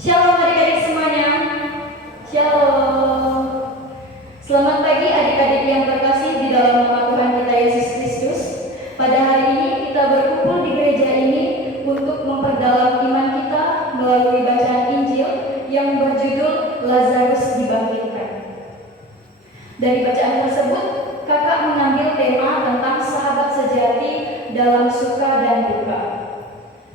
Shalom adik-adik semuanya. Shalom. Selamat pagi adik-adik yang terkasih di dalam nama Tuhan kita Yesus Kristus. Pada hari ini kita berkumpul di gereja ini untuk memperdalam iman kita melalui bacaan Injil yang berjudul Lazarus dibangkitkan. Dari bacaan tersebut, kakak mengambil tema tentang sahabat sejati dalam suka dan duka.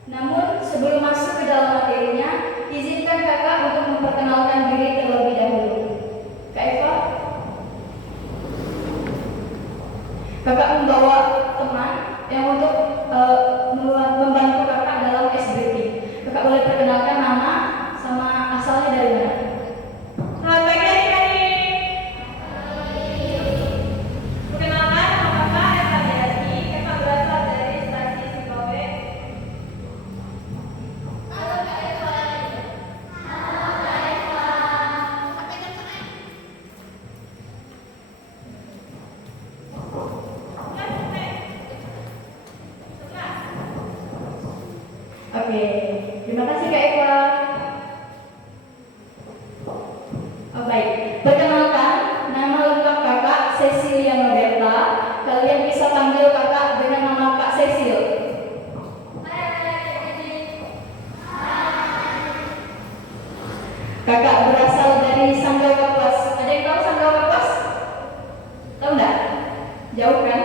Namun sebelum masuk ke dalam materinya, izinkan kakak untuk memperkenalkan diri terlebih dahulu. Kak Eva, kakak membawa teman yang untuk membantu kakak dalam SBT. Kakak boleh perkenalkan nama sama asalnya dari mana? Selamat pagi adik-adik. Perkenalkan, nama kakak Eva Diasti. Kakak berasal dari Stasi Zimbabwe. Oke, terima kasih Kak Eva. Oh, baik, perkenalkan, nama lengkap kakak Cecilia Noberta. Kalian bisa panggil kakak dengan nama Kak Cecil. Kakak berasal dari Sanggau Kapuas. Ada yang tahu Sanggau Kapuas? Tahu nggak? Jauh kan?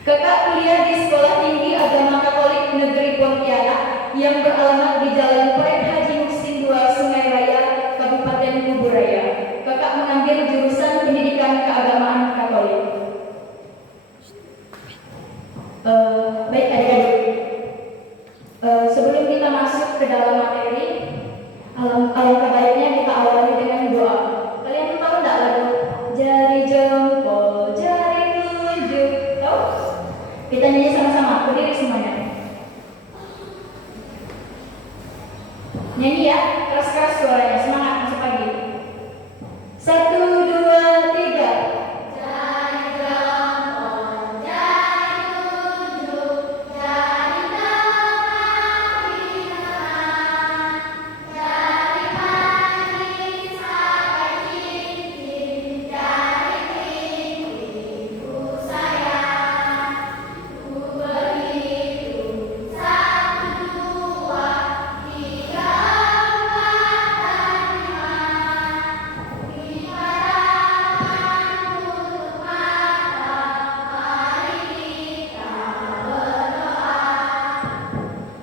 Kakak kuliah di Sekolah Tinggi Agama Katolik Negeri Pontianak yang beralamat di Jalan Pret Haji Muhsin 2 Sungai Raya, Kabupaten Kuburaya. Kakak mengambil jurusan Pendidikan Keagamaan Katolik. Baik adik-adik, sebelum kita masuk ke dalam materi, alangkah baiknya kita awali dengan doa. Kalian tahu nggak lagu Jari Jempol, Jari Telunjuk? Tahu? Kita nyanyi sama-sama, berdiri semuanya. Nyanyi ya, keras-keras suaranya, semangat masuk pagi. 1, 2, 3.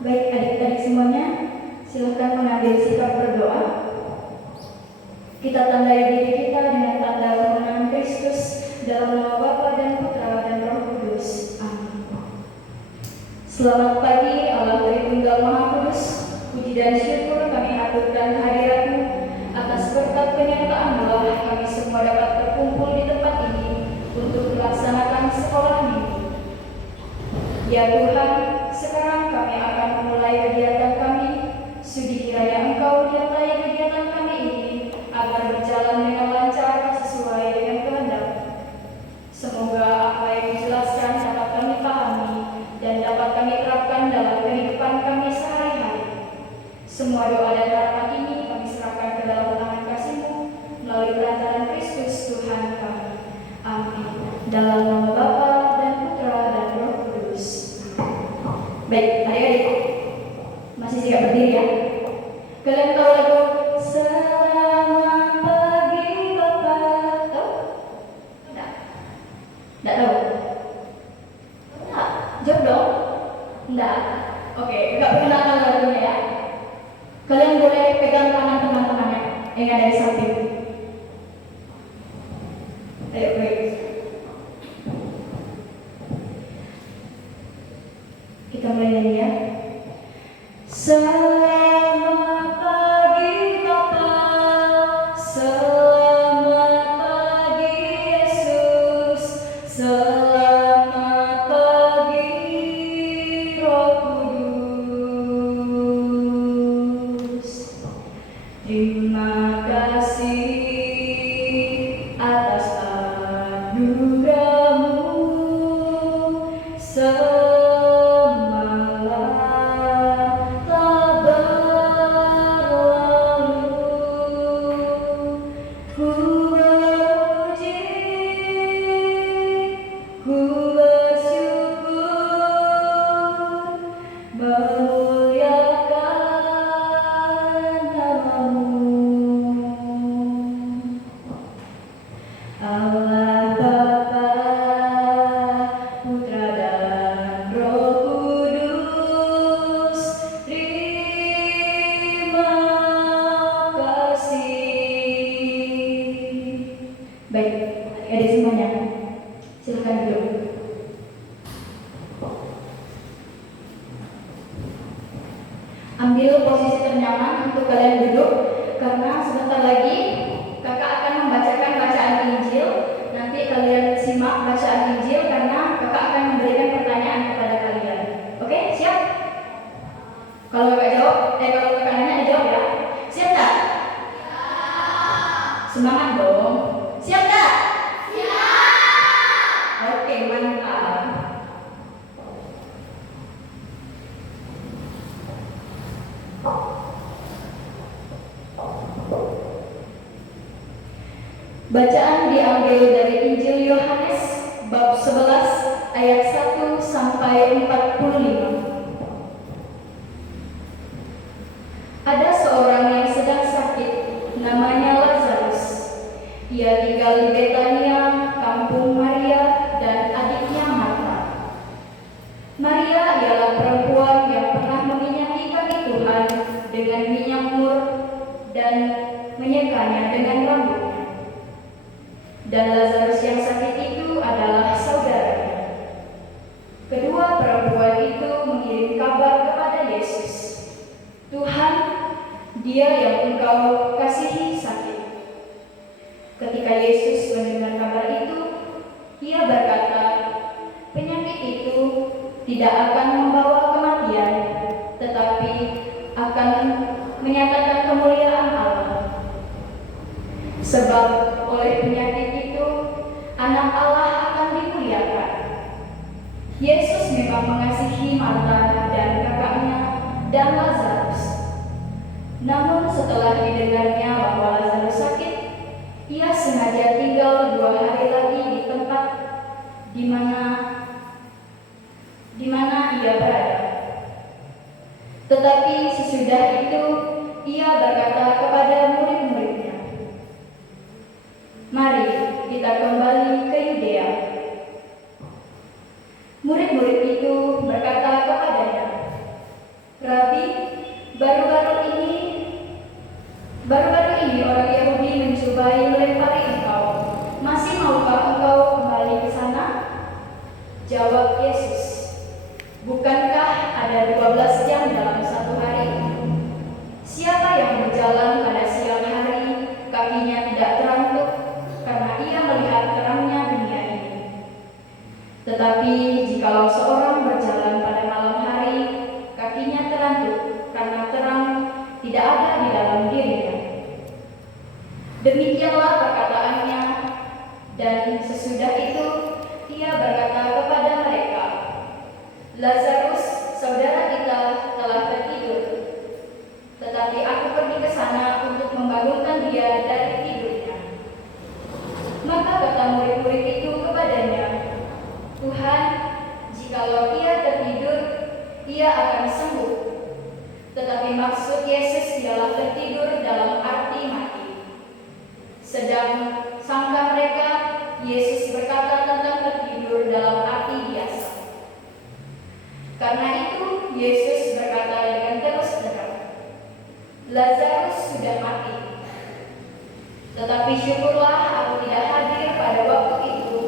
Baik adik-adik semuanya, silahkan mengambil sikap berdoa. Kita tandai diri kita dengan tanda pengenalan Kristus dalam nama Bapa dan Putra dan Roh Kudus. Amin. Selamat pagi Allah Tritunggal Maha Kudus. Puji dan syukur kami aturkan hadirat-Mu. Atas berkat penyertaan-Mu kami semua dapat berkumpul di tempat ini untuk melaksanakan sekolah minggu. Ya Tuhan, sekarang kami akan memulai kegiatan kami. Sudi kiranya Engkau menyertai kegiatan kami ini agar berjalan dengan lancar sesuai dengan kehendak. Semoga apa yang dijelaskan dapat kami pahami dan dapat kami terapkan dalam kehidupan kami sehari-hari. Semua doa dan harapan ini kami serahkan ke dalam tangan kasih-Mu melalui perantaraan Kristus Tuhan kami. Amin. Dalam nama Bapa dan Putra dan Roh Kudus. Baik, adik-adik, masih siap berdiri ya? Kalian tahu lagu Selamat Pagi Bapak? Tahu? Enggak? Enggak tahu? Enggak? Jawab dong? Enggak? Oke, enggak perkenalkan lagunya ya? Kalian boleh pegang tangan teman-temannya yang ada di samping. Ayo, baik. Kita mulai nyanyi ya. Selamat pagi Bapak, selamat pagi Yesus, selamat pagi Roh Kudus. Terima kasih atas anugerah-Mu. Semalam telah memuliakan namamu. Allah Bapa, Putra dan Roh Kudus, terima kasih. Baik, adik-adik semuanya, silakan duduk. Ambil posisi ternyaman untuk kalian duduk, karena sebentar lagi kakak akan membacakan bacaan Injil. Nanti kalian simak bacaan Injil karena kakak akan memberikan pertanyaan kepada kalian. Oke, siap? Kalau kakak jawab, kalau kakak nanya dijawab ya. Siap tak? Semangat dong. Siap tak? Oke, mantap. Bacaan diambil dari Injil Yohanes bab 11 ayat 1 sampai 45. Ada seorang yang sedang sakit, namanya Lazarus. Ia tinggal di Betania, kampung Maria dan adiknya Marta. Maria ialah perempuan yang pernah meminyaki kaki Tuhan dengan minyak mur dan menyekanya dengan rambutnya. Dan Lazarus yang sakit itu adalah saudaranya. Kedua perempuan itu mengirim kabar kepada Yesus, "Tuhan, dia yang engkau kasihi sakit." Ketika Yesus mendengar kabar itu, ia berkata, "Penyakit itu tidak akan membawa kematian, tetapi akan menyatakan kemuliaan Allah. Sebab oleh penyakit itu, Anak Allah akan dimuliakan." Yesus memang mengasihi Marta dan kakaknya dan Lazarus. Namun setelah didengarnya bahwa Lazarus sakit, ia sengaja tinggal 2 hari lagi di tempat di mana ia berada. Tetapi sesudah itu, ia berkata kepada murid-muridnya, "Mari kita kembali ke Yudea." Murid-murid itu berkata kepadanya, "Rabi, baru-baru ini orang Yahudi mencobai melempari engkau. Masih maukah engkau kembali ke sana?" Jawab Yesus, "Bukankah ada 12 jam dalam satu hari? Siapa yang berjalan pada siang hari, kakinya tidak terantuk, karena ia melihat terangnya dunia ini. Tetapi jikalau seorang berjalan pada malam hari, kakinya terantuk, karena terang tidak ada di dalam dirinya." Demikianlah perkataannya, dan sesudah itu ia berkata kepada mereka, "Lazarus, saudara kita, telah tertidur. Tetapi aku pergi ke sana untuk membangunkan dia dari tidurnya." Maka kata murid-murid itu kepadanya, "Tuhan, jikalau ia tertidur, ia akan sembuh." Tetapi maksud Yesus ialah tertidur dalam arti mati. Sedang sangka mereka, Yesus berkata tentang tertidur dalam arti biasa. Karena itu, Yesus berkata dengan terus terang, "Lazarus sudah mati. Tetapi syukurlah aku tidak hadir pada waktu itu,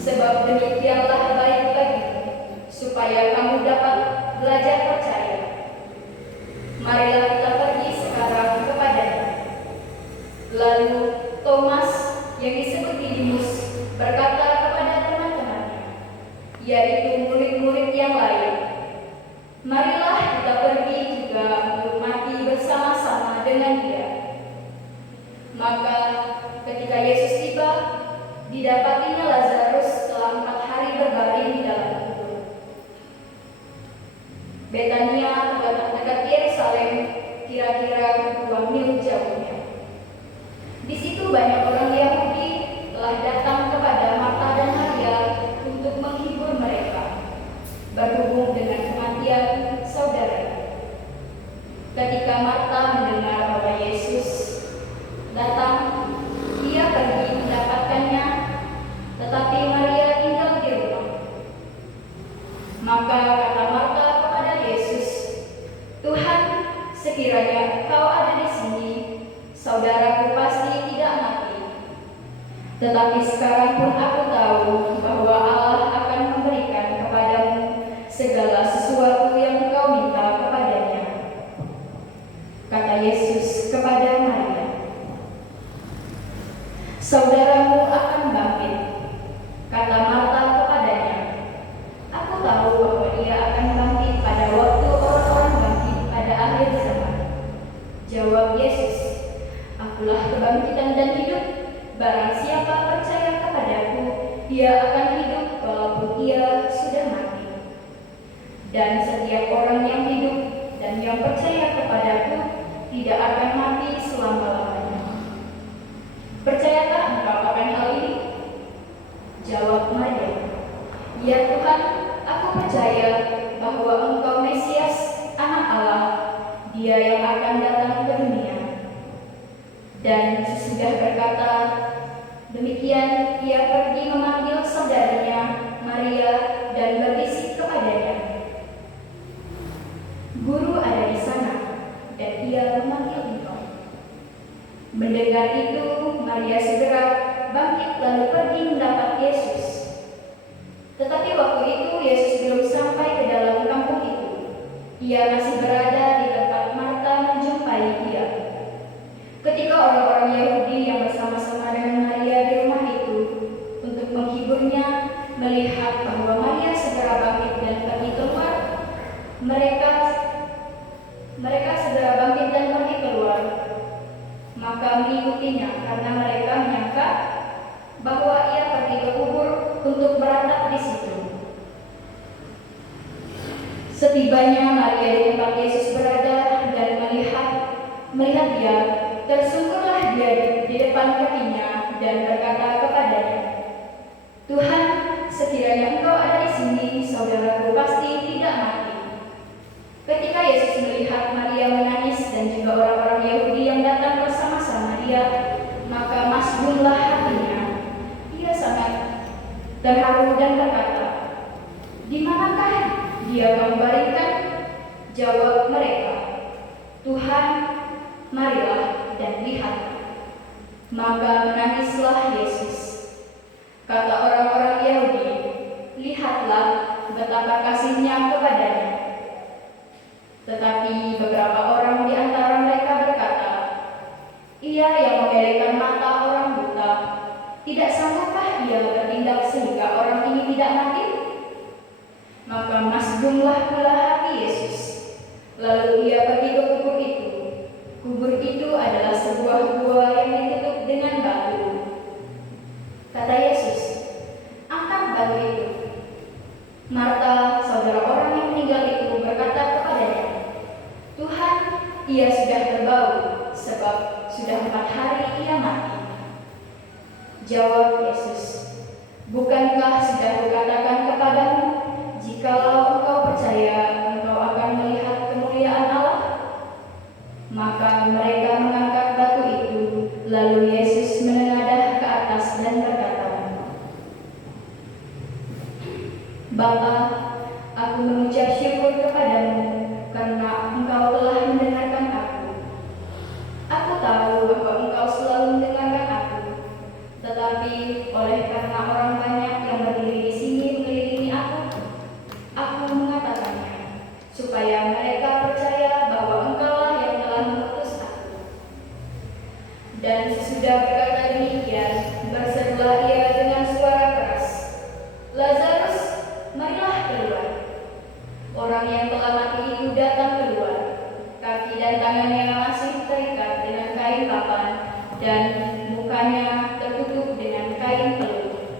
sebab demikianlah baik bagimu, supaya kamu dapat belajar percaya. Marilah kita pergi sekarang kepadanya." Lalu Thomas, yang disebut Didimus, berkata kepada teman-temannya, yaitu murid-murid yang lain, "Marilah kita pergi juga untuk mati bersama-sama dengan dia." Maka ketika Yesus tiba, didapatinya Lazarus setelah 4 hari berbaring di dalam kubur. sekiranya engkau ada di sini, saudaraku pasti tidak mati. Tetapi sekarang pun aku tahu bahwa Allah akan memberikan kepadamu segala sesuatu yang engkau minta kepadanya. Kata Yesus kepada Maria, saudaramu akan bangkit. Kata Marta kepadanya, aku tahu bahwa dia akan bangkit pada waktu orang-orang bangkit pada akhir zaman. Jawab Yesus, akulah kebangkitan dan hidup. Barang siapa percaya kepadaku, ia akan hidup walaupun ia sudah mati. Dan setiap orang yang hidup dan yang percaya kepadaku tidak akan mati selama-lamanya. Percayakah engkau akan hal ini? Jawab Maria, ya Tuhan, aku percaya bahwa engkau Mesias, Anak Allah, Dia yang akan datang ke dunia. Dan sesudah berkata demikian, ia pergi memanggil saudarinya Maria dan berbisik kepadanya, Guru ada di sana, dan ia memanggil engkau. Mendengar itu, Maria segera bangkit lalu pergi mendapat Yesus. Tetapi waktu itu Yesus belum sampai ke dalam kampung itu. Ia masih berada di tempat Marta menjumpai dia. Ketika orang-orang Yahudi yang bersama-sama dengan Maria di rumah itu untuk menghiburnya melihat bahwa Maria segera bangkit dan pergi keluar, mereka segera bangkit dan pergi keluar, maka mengikutinya karena mereka menyangka bahwa ia pergi ke kubur untuk beratap di situ. Setibanya Maria di tempat Yesus berada dan melihat dia, tersungkurlah dia di depan kakinya dan berkata kepadanya, Tuhan, sekiranya engkau ada di sini, saudaraku pasti tidak mati. Ketika Yesus melihat Maria menangis dan juga orang-orang Yahudi yang datang bersama-sama dia, maka masbunlah hatinya. Ia sangat terharu dan berkata, di manakah dia kamu baringkan? Jawab mereka, Tuhan, marilah dan lihat. Maka menangislah Yesus. Kata orang-orang Yahudi, lihatlah betapa kasihnya kepadanya. Tetapi beberapa orang di antara mereka berkata, ia yang membelekkan mata orang buta, tidak sanggupkah ia bertindak sehingga orang ini tidak mati? Maka masbumlah pula hati Yesus. Lalu ia pergi ke kubur itu. Kubur itu adalah sebuah gua yang ditutup dengan batu. Kata Yesus, angkat batu itu. Marta, saudara orang yang meninggal itu, berkata kepadanya, Tuhan, ia sudah berbau, sebab sudah 4 hari ia mati. Jawab Yesus, bukankah sudah kukatakan kepadamu, jikalau engkau percaya, engkau akan melihat kemuliaan Allah? Maka mereka mengangkat batu itu, lalu Yesus menengadah ke atas dan berkata, Bapa, aku mengucap syukur kepadamu karena engkau telah mendengarkan aku. Aku tahu bahwa engkau selalu mendengarkan aku, tetapi oleh karena orang banyak yang berdiri di sini mengelilingi aku mengatakannya, supaya mereka percaya bahwa engkaulah yang telah mengutus aku. Dan sesudah berkata demikian, berserulah ia dengan suara keras, Lazarus, marilah keluar. Orang yang telah mati itu datang keluar, kaki dan tangannya masih terikat dengan kain papan dan mukanya tertutup dengan kain peluh.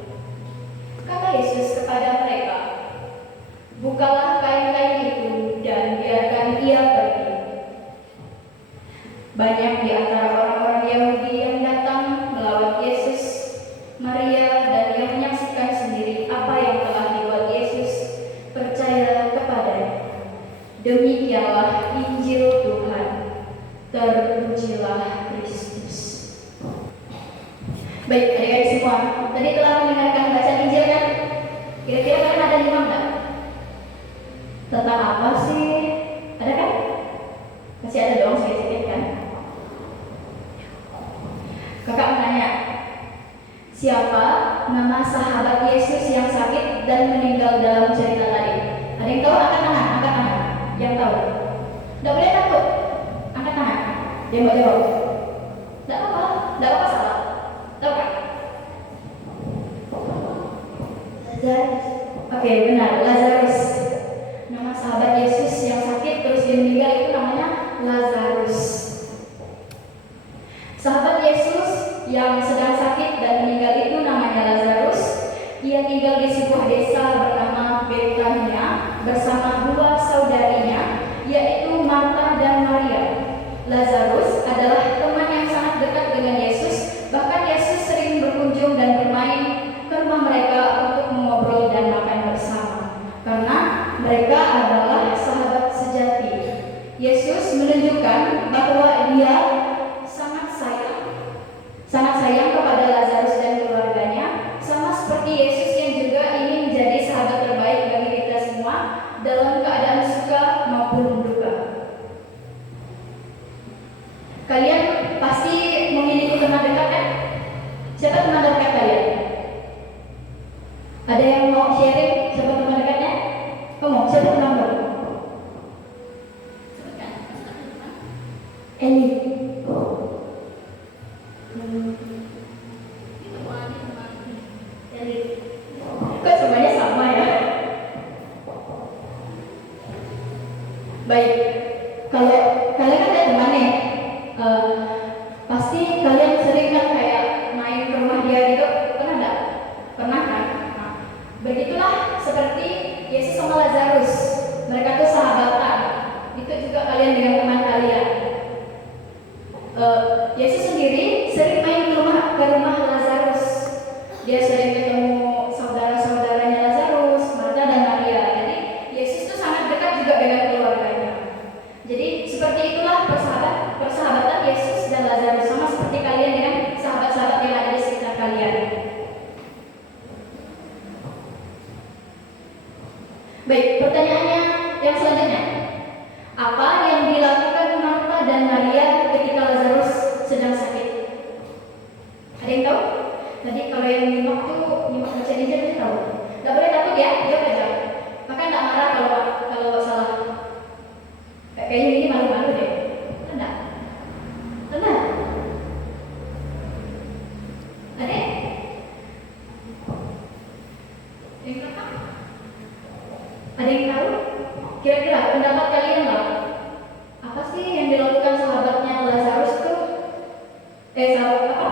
Kata Yesus kepada mereka, bukalah kain-kain itu dan biarkan ia pergi. Banyak di antara orang-orang Yahudi yang datang melawat Yesus, Maria, dan yang menyaksikan sendiri apa yang telah dibuat Yesus, percaya kepadanya. Demikianlah Injil Tuhan. Terpujilah Kristus. Baik, adik-adik semua, tadi telah mendengarkan bacaan Injil kan? Kira-kira kalian ada imam enggak? Tentang apa sih? Ada kan? Masih ada dong nama sahabat Yesus yang sakit dan meninggal dalam cerita tadi? Ada yang tahu? Angkat tangan, angkat tangan. Yang tahu? Tidak boleh takut. Angkat tangan. Dia mau jawab. Tidak apa-apa salah. Tahu kan? Lazarus. Oke, benar, Lazarus. Nama sahabat Yesus yang sakit terus dia meninggal itu namanya Lazarus. Sahabat Yesus yang sedang sakit dan meninggal itu namanya Lazarus. Ia tinggal di sebuah desa bernama Betania bersama dua saudarinya, yaitu Marta dan Maria. Lazarus adalah teman yang sangat dekat dengan Yesus. Bahkan Yesus sering berkunjung dan bermain ke rumah mereka untuk mengobrol dan makan bersama, karena mereka adalah sahabat sejati. Yesus menunjukkan bahwa dia sangat sayang kepada Lazarus dan keluarganya, sama seperti Yesus yang juga ingin menjadi sahabat terbaik bagi kita semua dalam keadaan suka maupun duka. Kalian pasti memiliki teman dekat kan? Siapa teman dekat kalian? Ada yang mau sharing siapa teman dekatnya? Kamu, siapa teman baru? Eli. Kok semuanya sama ya? Baik, kalau kalian ada teman nih, pasti kalian sering kan kayak main ke rumah dia gitu, pernah enggak? Pernah kan? Nah, begitulah seperti Yesus sama Lazarus, mereka tuh sahabatan. Itu juga kalian dengan teman kalian. Yesus sendiri sering main ke rumah Lazarus. Dia sering ketemu saudara-saudaranya Lazarus, Marta dan Maria. Jadi Yesus itu sangat dekat juga dengan keluarganya. Jadi seperti itulah persahabatan Yesus dan Lazarus, sama seperti kalian dengan sahabat-sahabat yang ada di sekitar kalian. Baik, pertanyaannya yang selanjutnya. Apa yang dilakukan Marta dan Maria ketika Lazarus sedang sakit? Ada yang tahu? Tadi kalau yang nyimak baca aja dia tahu. Gak boleh takut ya, jawab aja. Maka gak marah kalau salah. Kayaknya ini malu-malu deh. Tenang. Ada? Yang tahu? Ada yang tahu? Kira-kira pendapat kalian lah. Apa sih yang dilakukan sahabatnya Lazarus tuh?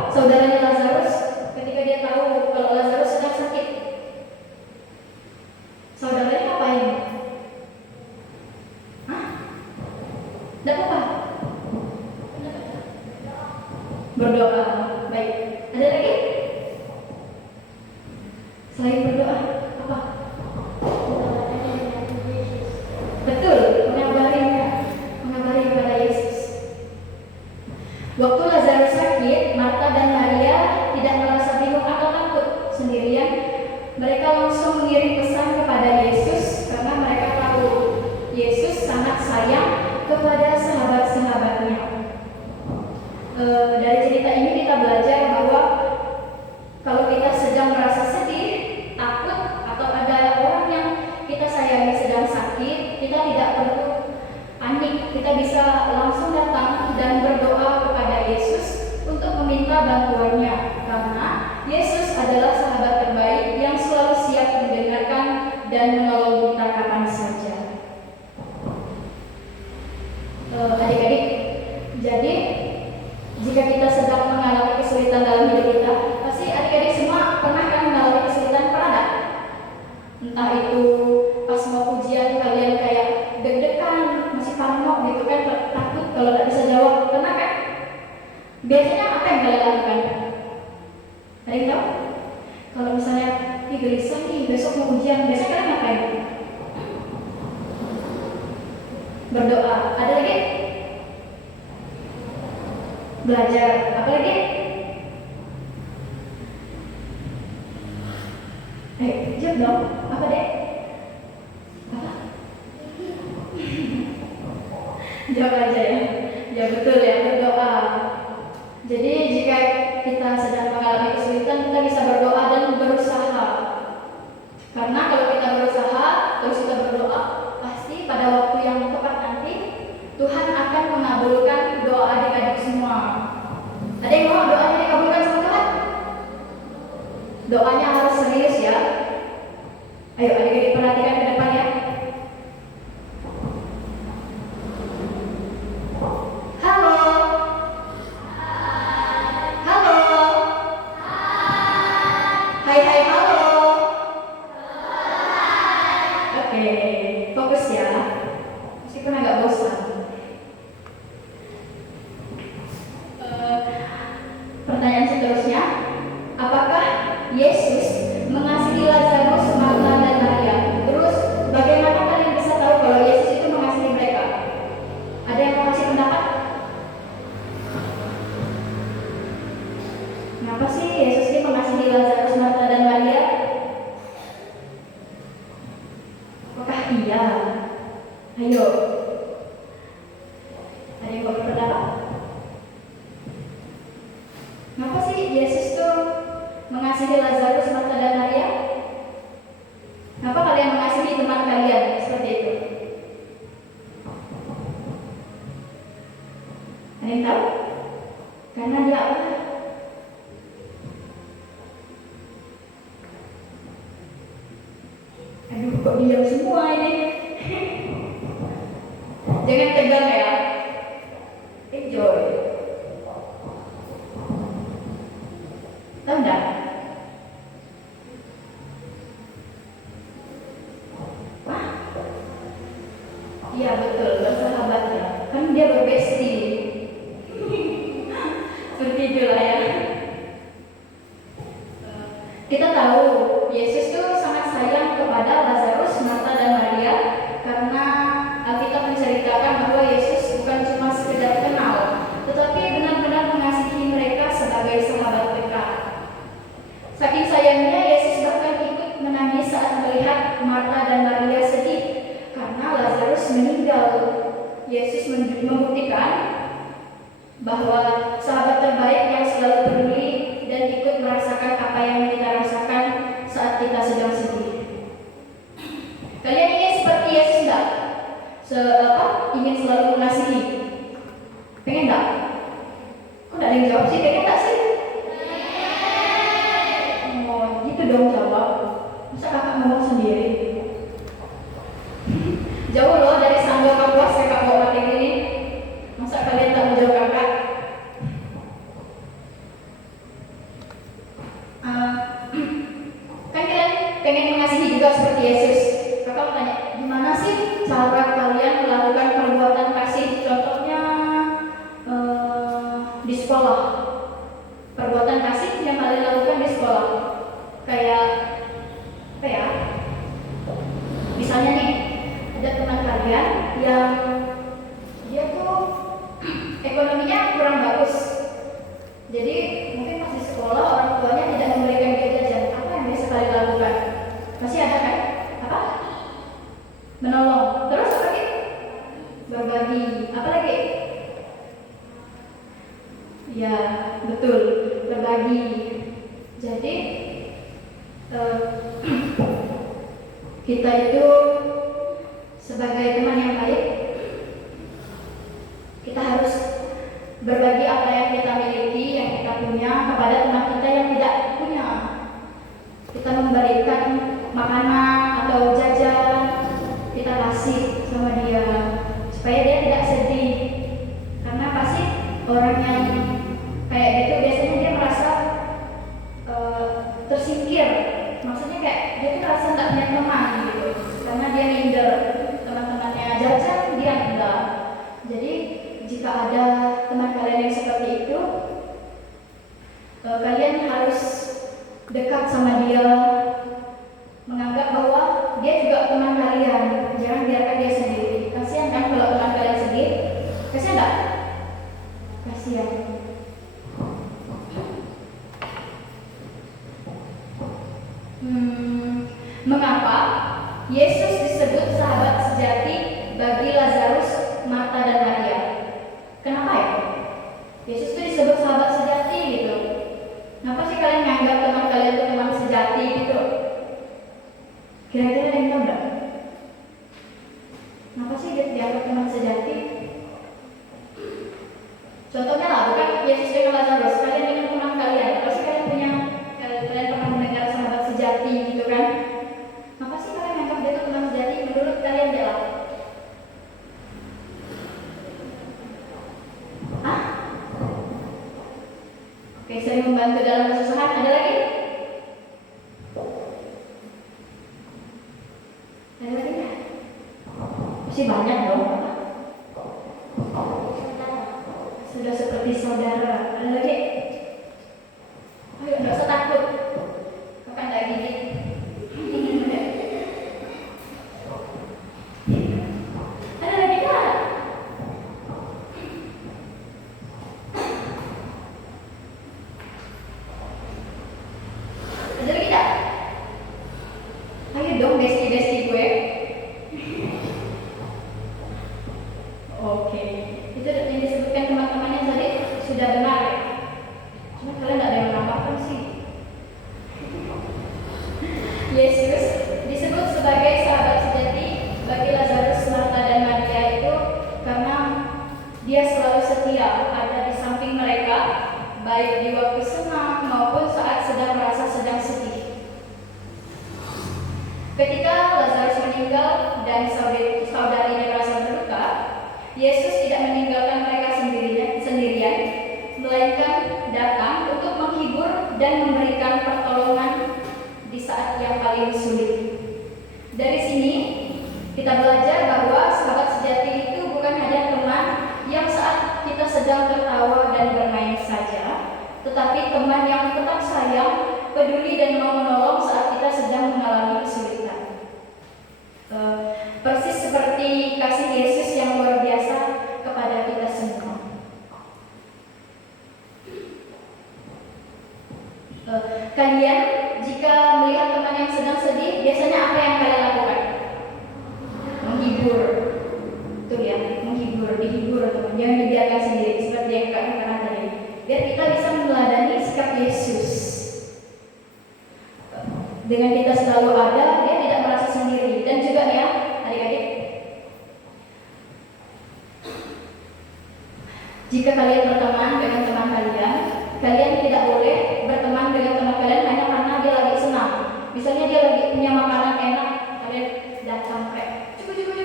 Saudaranya Lazarus ketika dia tahu kalau Lazarus sedang sakit. Saudaranya ngapain? Hah? Tidak apa-apa. Berdoa. Baik. Ada lagi? Selain berdoa, apa? Betul, mengabari kepada Yesus. Waktu Lazarus sakit, Marta dan Maria tidak merasa bingung atau takut sendirian. Mereka langsung mengirim pesan kepada Yesus karena mereka tahu Yesus sangat sayang kepada sahabat-sahabatnya. Dari cerita ini kita belajar bahwa kalau kita sedang merasa sedih, takut, atau ada orang yang kita sayangi sedang sakit, kita tidak perlu panik. Kita bisa langsung datang dan berdoa kepada Yesus untuk meminta bantuannya, karena Yesus adalah sahabat terbaik yang selalu siap mendengarkan dan menolong kita kapan saja. Adik-adik, jadi jika kita sedang mengalami kesulitan dalam hidup kita, pasti adik-adik semua pernah kan mengalami kesulitan, pernah enggak? Entah itu pas mau ujian kalian kayak deg-degan, masih parno gitu kan, takut kalau nggak bisa jawab, pernah kan? Biasanya apa yang kalian lakukan? Ada yang tahu? Kalau misalnya gelisah nih, besok mau ujian, biasanya kalian ngapain? Berdoa. Ada lagi? Belajar. Apa lagi? Jawab dong. Apa deh? Apa? Jawab aja ya. Ya betul ya, berdoa. Jadi jika kita sedang mengalami kesulitan, kita bisa berdoa dan Ada yang mau doanya dikabulkan sama Tuhan? Doanya harus serius ya. Ayo adik-adik perhatikan ke depan ya. Halo. Halo. Hai hai halo. Oke, fokus ya. Meskipun agak bosan. Pertanyaan seterusnya, apakah Yesus mengasihi Lazarus, Marta, dan Maria? Terus bagaimana kalian bisa tahu kalau Yesus itu mengasihi mereka? Ada yang mau kasih pendapat? Kenapa sih Yesus ini mengasihi Lazarus, Marta, dan Maria? Apakah iya? Ayo. Ada yang mau berpendapat? Kenapa sih Yesus tuh mengasihi Lazarus, Marta, dan Maria? Kenapa kalian mengasihi teman kalian seperti itu? Ada yang tahu? Karena dia apa? Aduh, kok diam semua ini? Jangan tegang ya. Enjoy. Tahu enggak? Wah. Iya betul, bersahabat ya. Kan dia berbesti. Seperti itulah ya. Kita tahu Yesus tuh sangat sayang kepada Lazarus, Marta, dan Maria karena Alkitab menceritakan bahwa Yesus bukan cuma sekedar kenal, tetapi benar-benar mengasihi mereka sebagai sahabat dekat. Saking sayangnya Yesus bahkan ikut menangis saat melihat Marta dan Maria sedih karena Lazarus meninggal. Yesus membuktikan bahwa sahabat terbaik yang selalu peduli dan ikut merasakan apa yang kita rasakan saat kita sedang sedih. Kalian ingin seperti Yesus enggak? Ingin selalu mengasihi? Pengen enggak? Kok enggak ada yang jawab sih? Pengen enggak sih? Oh, gitu dong jawab. Masa kakak ngomong sendiri? Jauh loh dari sangga kapuas kakak bawa materi ini. Masa kalian tak menjauh kakak? Kan kalian pengen mengasihi juga seperti Yesus. Kakak mau tanya, gimana sih cara kalian melakukan perbuatan kasih? Contohnya di sekolah. Perbuatan kasih yang kalian lakukan di sekolah. Kayak apa ya? Misalnya nih, ada teman kalian yang dia tuh ekonominya kurang bagus. Jadi mungkin pas di sekolah orang tuanya tidak memberikan dia jajan. Apa yang bisa kalian lakukan? Masih ada kan? Apa? Menolong. Terus apa lagi? Berbagi. Apa lagi? Ya, betul. Berbagi. Jadi kita itu sebagai teman yang baik, kita harus berbagi apa yang kita miliki, yang kita punya kepada teman kita yang tidak punya. Kita memberikan makanan atau jajan, kita kasih sama dia supaya dia tidak sedih. Karena pasti orang yang kayak gitu biasanya dia merasa tersingkir. Maksudnya kayak dia tuh merasa nggak punya teman gitu, karena dia minder teman-temannya jajan, dia enggak. Jadi jika ada teman kalian yang seperti itu, kalian harus dekat sama dia, menganggap bahwa dia juga teman kalian. Jangan biarkan dia sendiri. Kasihan kan kalau teman kalian sedih? Kasihan enggak? Kasihan. Mengapa Yesus disebut sahabat sejati bagi Lazarus, Marta, dan Maria? Kenapa ya? Yesus itu disebut sahabat sejati gitu. Kenapa sih kalian menganggap teman kalian itu teman sejati gitu? Kira-kira ada yang tahu enggak? Kenapa sih dia dianggap teman sejati? Contohnya lah, bukan Yesus dengan Lazarus, kalian dengan teman kalian, pasti kalian punya, kalian pernah mendengar sahabat sejati gitu kan? Kenapa sih kalian menganggap dia itu teman sejati? Menurut kalian dia apa? Hah? Oke, sering membantu dalam kesusahan. Ada lagi? Ada lagi nggak? Masih banyak dong. Sudah seperti saudara. Ada lagi? Ayo, nggak usah takut. Kakak nggak gigit. Ada lagi nggak? Ada lagi nggak? Ayo dong, besti-besti gue. Oke, itu yang disebutkan teman-temannya tadi sudah benar ya. Cuma kalian nggak ada yang menambahkan sih. Yesus disebut sebagai sahabat sejati bagi Lazarus, Marta, dan Maria itu karena dia selalu setia ada di samping mereka, baik di waktu senang maupun saat sedang sedih. Ketika Lazarus meninggal dan saudarinya merasa berduka, Yesus tidak meninggalkan mereka sendirian, melainkan datang untuk menghibur dan memberikan pertolongan di saat yang paling sulit. Dari sini kita belajar bahwa sahabat sejati itu bukan hanya teman yang saat kita sedang tertawa dan bermain saja, tetapi teman yang tetap sayang, peduli dan mau menolong saat kita sedang mengalami kesulitan. Persis seperti kasih Yesus yang luar biasa kepada kita semua. Kalian jika melihat teman yang sedang sedih, biasanya apa yang kalian lakukan? Menghibur. Betul ya, menghibur, dihibur teman. Jangan dibiarkan sendiri seperti yang kami katakan tadi. Biar kita bisa meneladani sikap Yesus. Dengan kita selalu ada, dia tidak merasa sendiri. Dan juga ya, adik-adik, jika kalian berteman dengan teman kalian, kalian tidak boleh berteman dengan teman kalian hanya karena dia lagi senang. Misalnya dia lagi punya makanan enak, kalian datang kayak cukup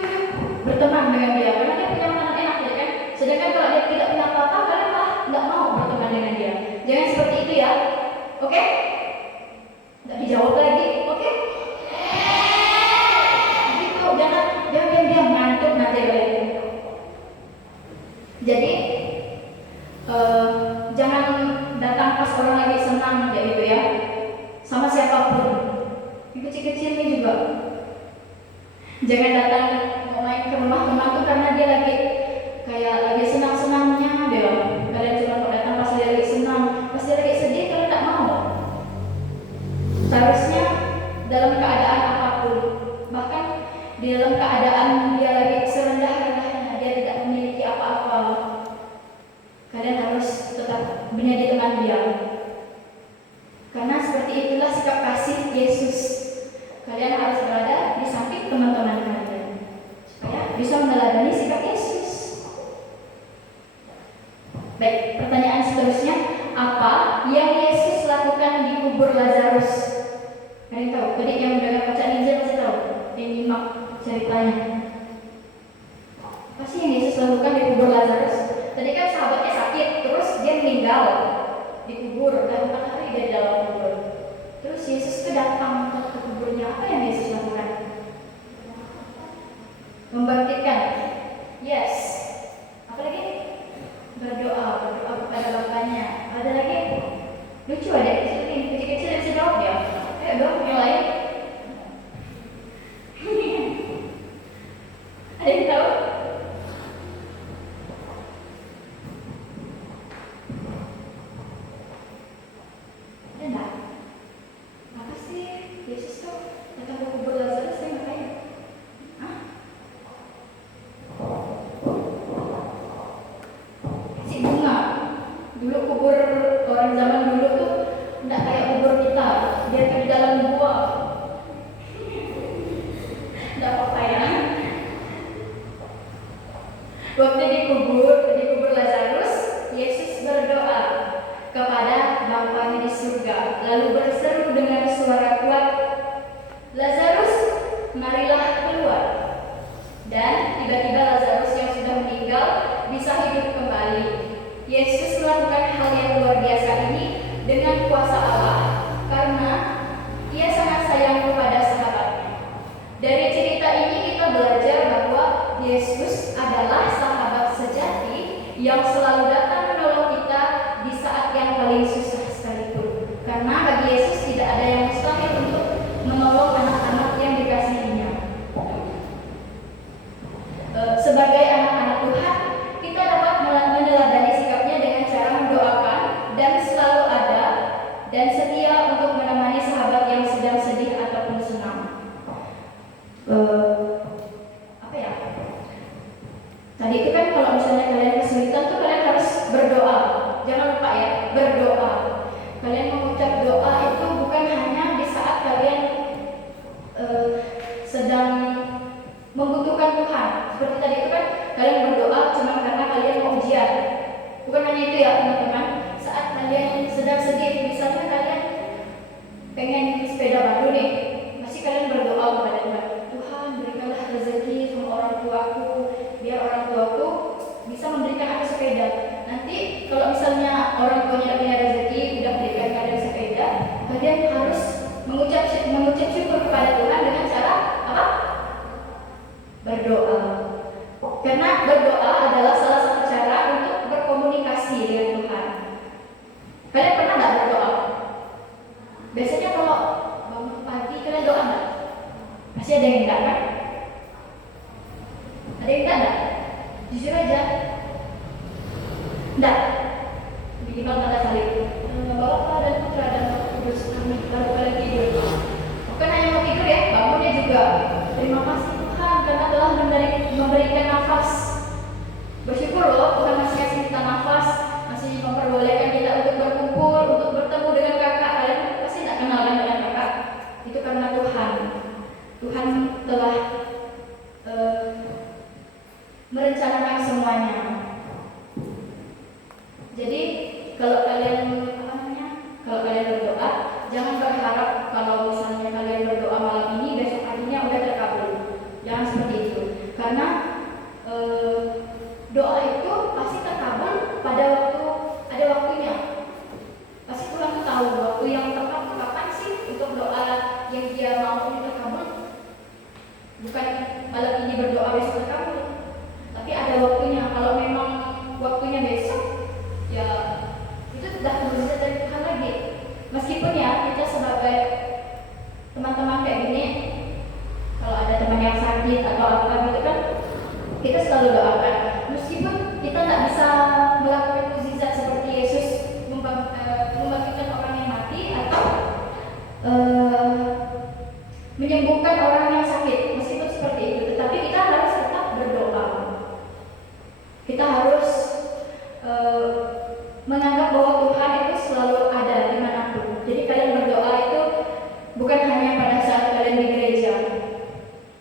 berteman dengan dia karena dia punya makanan enak, ya kan? Sedangkan kalau dia tidak punya apa-apa, kalian malah nggak mau berteman dengan dia. Jangan seperti itu ya, oke? Nggak dijawab lagi, oke? Gitu, jangan diam ngantuk nanti kalian. Jadi jangan datang pas orang lagi senang kayak gitu ya, sama siapapun. Yang kecil-kecil ini juga. Jangan datang mau main ke rumah teman tuh karena dia lagi senang-senangnya dia. Kalian cuma mau datang pas dia lagi senang, pas dia lagi sedih kalian tak mau. Seharusnya dalam keadaan apapun, bahkan di dalam keadaan dia lagi serendah-rendahnya, dia tidak memiliki apa-apa, kalian harus tetap menjadi teman dia. Karena seperti itulah sikap kasih Yesus. Kalian harus berada di samping teman-teman kalian supaya bisa meneladani sikap Yesus. Baik, pertanyaan seterusnya, apa yang Yesus lakukan di kubur Lazarus? Kalian tahu? Tadi yang mendengar bacaan Injil pasti tahu. Yang nyimak ceritanya. Apa sih yang Yesus lakukan di kubur Lazarus? Tadi kan sahabatnya sakit, terus dia meninggal di kubur, dan 4 hari dia di dalam kubur. Terus Yesus itu datang ke kuburnya. Apa yang Yesus lakukan? Membangkitkan. Yes. Apa lagi? Berdoa kepada Bapaknya. Ada lagi? Lucu ada kecil-kecil yang bisa jawab ya. Ayo dong, yang lain. Ada yang tahu? Ada enggak? Apa sih Yesus tuh datang ke kubur Lazarus yang ngapain? Hah? Kasih bunga. Dulu kubur orang zaman dulu tuh enggak kayak kubur kita. Dia tuh di dalam gua. Enggak apa-apa ya. Waktu di kubur Lazarus, Yesus berdoa. lalu berseru dengan suara kuat, "Lazarus, marilah keluar." Dan tiba-tiba Lazarus yang sudah meninggal bisa hidup kembali. Yesus melakukan hal yang luar biasa ini dengan kuasa Allah karena Ia sangat sayang kepada sahabatnya. Dari cerita ini kita belajar bahwa Yesus adalah sahabat sejati yang selalu datang menolong kita di saat yang paling susah sekalipun. Karena bagi Yesus tidak ada yang mustahil untuk menolong anak-anak yang dikasihinya. Sebagai anak-anak Tuhan, kita dapat meneladani sikapnya dengan cara mendoakan dan selalu ada dan setia untuk menemani sahabat yang sedang sedih ataupun senang. Tadi itu kan kalau misalnya kalian kesulitan tuh kalian harus berdoa. Jangan lupa ya, berdoa. Kalian mengucap doa itu bukan hanya di saat kalian sedang membutuhkan Tuhan. Seperti tadi itu kan kalian berdoa cuma karena kalian mau ujian. Bukan hanya itu ya teman-teman. Saat kalian sedang sedih, misalnya kalian pengen sepeda baru nih, masih kalian berdoa kepada Tuhan. Tuhan, berikanlah rezeki sama orang tuaku, biar orang tuaku bisa memberikan aku sepeda. Nanti kalau misalnya orang tuanya tidak punya rezeki, udah berikan kalian sepeda, kalian harus mengucap syukur kepada Tuhan dengan cara apa? Berdoa. Karena berdoa adalah salah satu cara untuk berkomunikasi dengan Tuhan. Kalian pernah nggak berdoa? Biasanya kalau bangun pagi kalian doa nggak? Masih ada yang enggak kan? Ada yang enggak? Jujur aja. Enggak. Minimal tanda salib. Bapa dan Putra dan Roh Kudus. Amin. Baru kalian tidur. Bukan hanya mau tidur ya, bangunnya juga. Terima kasih Tuhan karena telah memberikan nafas. Bersyukur loh Tuhan masih kasih kita nafas, masih memperbolehkan kita untuk berkumpul, untuk bertemu dengan kakak. Kalian pasti tidak kenal kan dengan kakak. Itu karena Tuhan. Tuhan telah merencanakan semuanya. Jadi kalau kalian berdoa, jangan berharap kalau misalnya kalian berdoa malam ini besok paginya udah terkabul. Jangan seperti itu. Karena doa itu pasti terkabul pada ada waktunya. Pasti Tuhan tahu waktu yang tepat kapan sih untuk doa yang Dia mau ini terkabul. Bukan malam ini berdoa besok terkabul, tapi ada waktunya. Kalau memang waktunya besok, ya itu sudah mujizat dari Tuhan lagi. Meskipun ya kita sebagai teman-teman kayak gini, kalau ada teman yang sakit atau apa gitu kan, kita selalu doakan. Meskipun kita tidak bisa melakukan mukjizat seperti Yesus membangkitkan orang yang mati atau menyembuhkan orang yang sakit, meskipun seperti itu, tetapi kita harus tetap berdoa. Kita harus menganggap bahwa Tuhan itu selalu ada dimanapun. Jadi kalian berdoa itu bukan hanya pada saat kalian di gereja,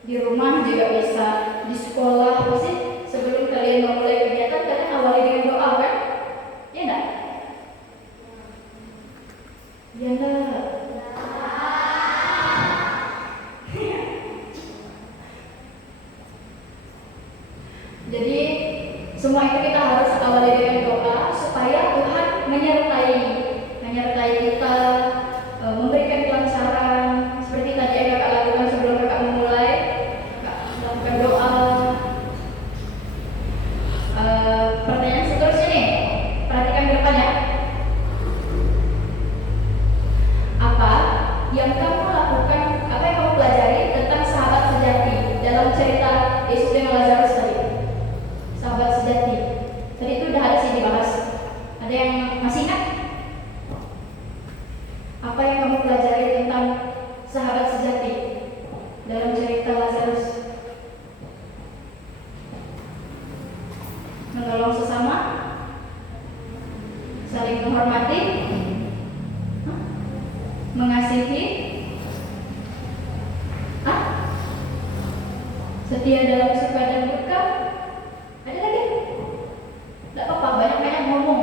di rumah juga bisa, di sekolah. Pasti sebelum kalian memulai kegiatan kalian awali dengan doa kan? Ya enggak? Ya enggak? Jadi semua itu kita harus awali dengan doa supaya Tuhan menyertai kita, memberikan kelancaran. Seperti tadi yang kakak lakukan sebelum kakak memulai, kakak melakukan doa. Pertanyaan seterusnya nih, perhatikan ke depan ya. Apa yang kamu lakukan, apa yang kamu pelajari tentang sahabat sejati dalam cerita Yesus dengan Lazarus tadi? Sahabat sejati. Tadi itu udah ada sih dibahas. Ada yang masih ingat? Apa yang kamu pelajari tentang sahabat sejati dalam cerita Lazarus? Menolong sesama, saling menghormati, mengasihi, setia dalam suka dan duka. Ada lagi? Tidak apa-apa, banyak-banyak ngomong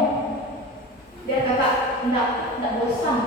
biar kakak tidak bosan.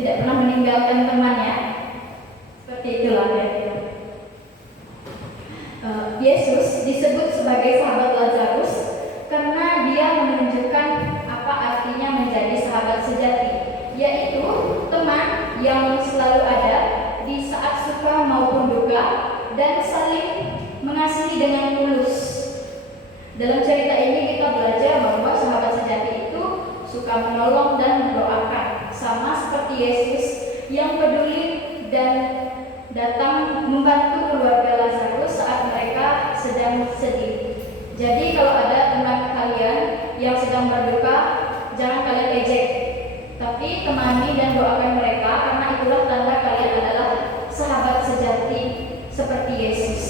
tidak pernah meninggalkan temannya. Seperti itulah kira-kira. Yesus disebut sebagai sahabat Lazarus karena dia menunjukkan apa artinya menjadi sahabat sejati, yaitu teman yang selalu ada di saat suka maupun duka dan saling mengasihi dengan tulus. Dalam cerita ini kita belajar bahwa sahabat sejati itu suka menolong dan mendoakan, sama seperti Yesus yang peduli dan datang membantu keluarga Lazarus saat mereka sedang sedih. Jadi kalau ada teman kalian yang sedang berduka, jangan kalian ejek, tapi temani dan doakan mereka, karena itulah tanda kalian adalah sahabat sejati seperti Yesus.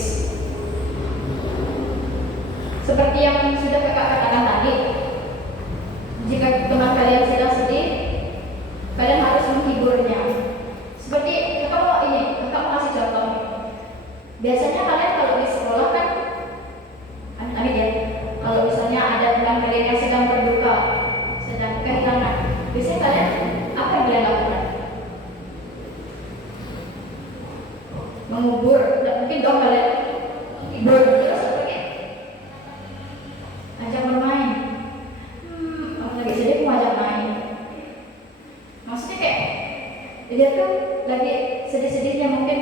Seperti yang sudah kakak katakan tadi, jika teman kalian sedang sedih, kalian harus menghiburnya. Seperti kakak mau kasih contoh. Biasanya kalian kalau di sekolah kan, amit ya, kalau misalnya ada teman kalian yang sedang berduka, sedang kehilangan, biasanya kalian apa yang kalian lakukan? Mengubur, tidak mungkin dong kalian hibur terus pergi, ajak bermain. Kamu lagi sedih, aku ajak main. Maksudnya kayak dia tuh lagi sedih-sedihnya, mungkin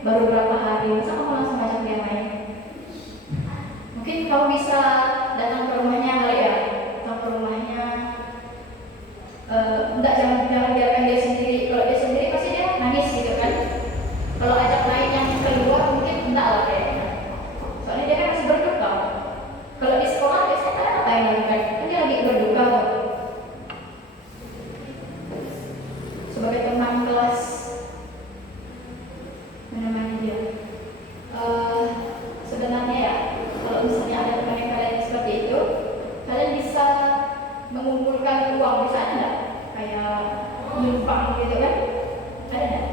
baru berapa hari, masa kamu langsung ajak dia main? Mungkin kamu bisa datang ke rumahnya kali ya, datang ke rumahnya. Jangan biarkan dia sendiri. Kalau dia sendiri pasti dia nangis gitu kan. Kalau ajak main yang keluar mungkin enggak lah kayaknya. Soalnya dia kan masih berduka. Kalau di sekolah biasanya kalian apa yang lakukan? Kan dia lagi berduka tuh. Sebagai teman kelas, menemani dia. Sebenarnya ya, kalau misalnya ada teman yang kalian seperti itu, kalian bisa mengumpulkan uang, bisa ada nggak? Kayak nyumbang gitu kan? Ada nggak?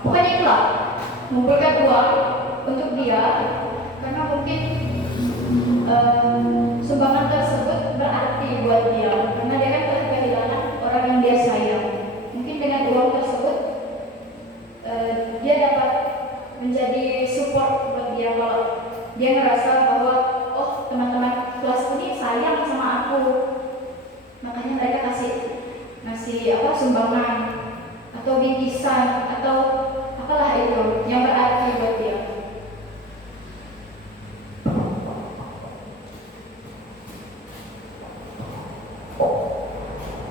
Pokoknya itulah, mengumpulkan uang untuk dia, karena mungkin sumbangan tersebut berarti buat dia, karena dia kan telah kehilangan orang yang dia sayang. Mungkin dengan uang tersebut dia dapat menjadi support buat dia, kalau dia ngerasa bahwa oh, teman-teman kelas ini sayang sama aku, makanya mereka ngasih sumbangan atau bingkisan atau apalah itu yang berarti buat dia.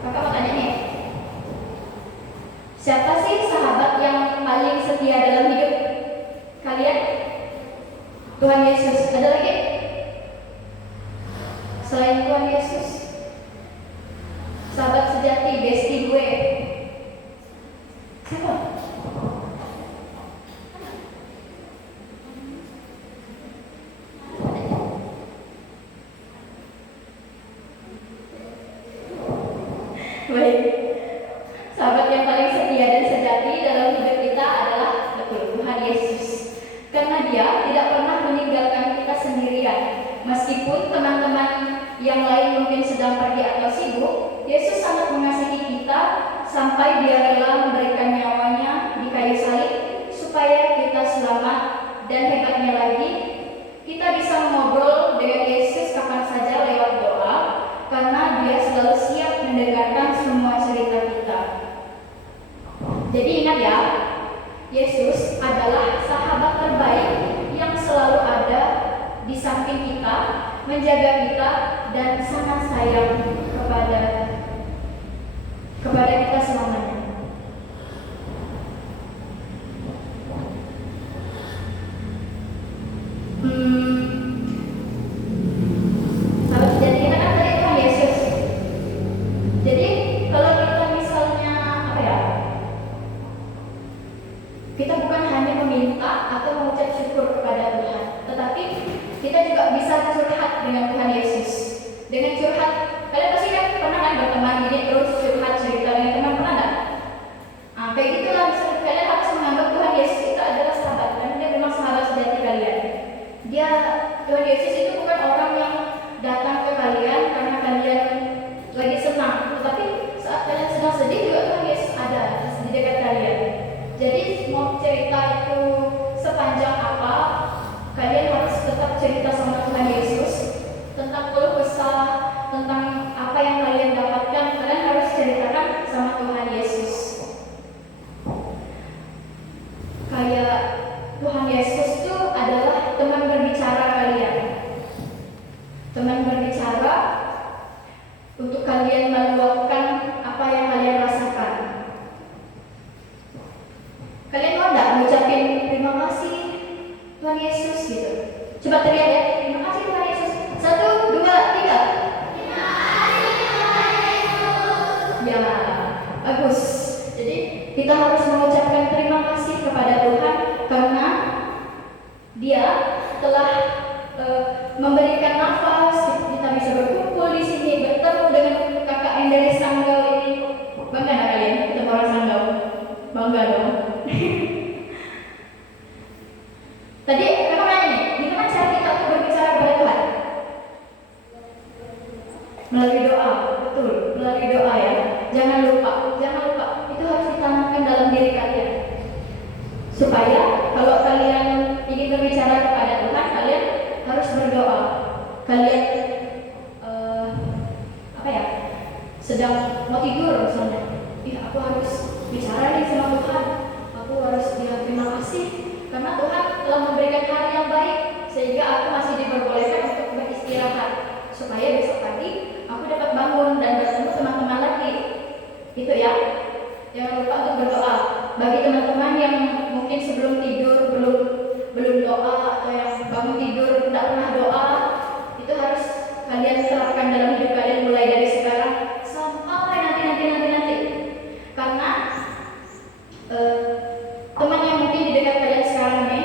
Kakak mau tanya nih, siapa sih sahabat yang paling setia dalam hidup kalian? Tuhan Yesus. Ada lagi? Selain Tuhan Yesus, sahabat sejati, bestie gue, siapa? Baik, sahabat yang paling setia dan sejati dalam hidup kita adalah betul Tuhan Yesus, karena Dia tidak pernah meninggalkan kita sendirian. Meskipun teman-teman yang lain mungkin sedang pergi atau sibuk, Yesus sangat mengasihi kita sampai Dia rela memberikan nyawanya di kayu salib supaya kita selamat. Dan hebatnya lagi, kita bisa ngobrol dengan Yesus kapan saja lewat doa, karena Dia selalu siap mendengarkan semua cerita kita. Jadi ingat ya, Yesus adalah sahabat terbaik yang selalu ada di samping kita, menjaga kita, dan sangat sayang kepada kita selamanya. Sahabat sejati kita kan tadi Tuhan Yesus. Jadi kalau kita misalnya kita bukan hanya meminta atau mengucap syukur kepada Tuhan, tetapi kita juga bisa curhat dengan Tuhan Yesus. Dengan curhat, kalian pasti kan pernah kan berteman gini terus curhat cerita dengan teman, pernah nggak? Kayak gitulah, misalnya kalian harus menganggap Tuhan Yesus itu adalah sahabat, karena Dia memang sahabat sejati kalian. Tuhan Yesus itu bukan orang yang datang ke kalian karena kalian kalian meluapkan apa yang kalian rasakan. Kalian mau nggak ngucapin terima kasih Tuhan Yesus gitu? Coba teriak ya, terima kasih Tuhan Yesus. 1, 2, 3. Ya, bagus. Jadi kita harus mengucapkan terima kasih kepada Tuhan karena Dia telah memberikan nafas kita bisa berkumpul di sini, bertemu dengan kakak yang dari Sanggau ini. Bangga nggak kalian ketemu orang Sanggau? Bangga dong. Tadi kakak nanya nih, gimana cara kita untuk berbicara kepada Tuhan? Melalui doa, betul, melalui doa ya. Jangan lupa, itu harus ditanamkan dalam diri kalian. Supaya kalau kalian ingin berbicara kepada Tuhan, kalian harus berdoa. Kalian sedang mau tidur misalnya, aku harus bicara nih sama Tuhan, aku harus bilang terima kasih karena Tuhan telah memberikan hari yang baik sehingga aku masih diperbolehkan untuk beristirahat supaya besok pagi aku dapat bangun dan bertemu teman-teman lagi. Itu ya. Jangan lupa untuk berdoa. Bagi teman-teman yang mungkin sebelum tidur belum doa atau yang bangun tidur tidak pernah doa, itu harus kalian terapkan dalam hidup kalian mulai dari sekarang sampai nanti. Karena teman yang mungkin di dekat kalian sekarang ini,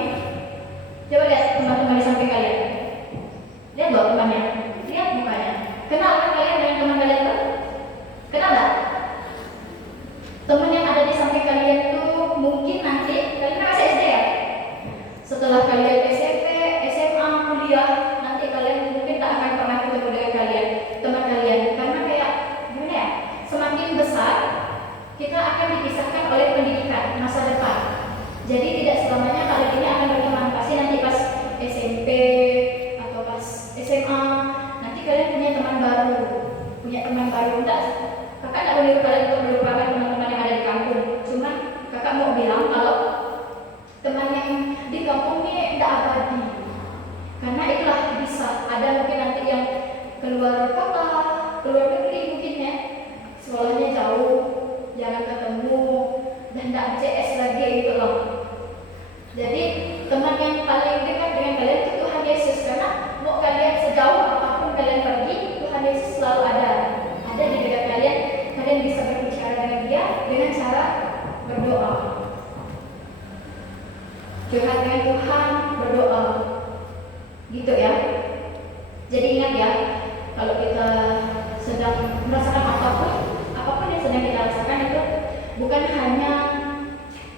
coba lihat teman-teman di samping kalian. Lihat loh temannya, lihat mukanya. Kenal kan kalian dengan teman kalian tuh? Kenal nggak? Teman yang ada di samping kalian tuh mungkin nanti kalian masih SD ya. Setelah kalian SMP, SMA, kuliah, nanti kalian mungkin tak akan pernah ketemu dengan kalian, teman kalian, karena kayak gimana ya? Semakin besar kita akan dipisahkan oleh pendidikan masa depan. Jadi tidak selamanya kalian ini akan berteman. Pasti nanti pas SMP atau pas SMA, nanti kalian punya teman baru. Enggak, kakak tidak menyuruh kalian untuk melupakan teman-teman yang ada di kampung. Cuma kakak mau bilang kalau teman yang di kampung ini tidak abadi. Karena itulah bisa ada mungkin nanti yang keluar kota, keluar negeri mungkin ya, sekolahnya jauh, jangan ketemu dan tidak CS lagi gitu loh. Jadi teman yang paling dekat dengan kalian itu Tuhan Yesus, karena mau kalian sejauh apapun kalian pergi, Tuhan Yesus selalu ada di dekat kalian. Kalian bisa berbicara dengan Dia dengan cara berdoa, curhat dengan Tuhan, berdoa, gitu ya. Jadi ingat ya, kalau kita sedang merasakan apapun yang sedang kita rasakan itu bukan hanya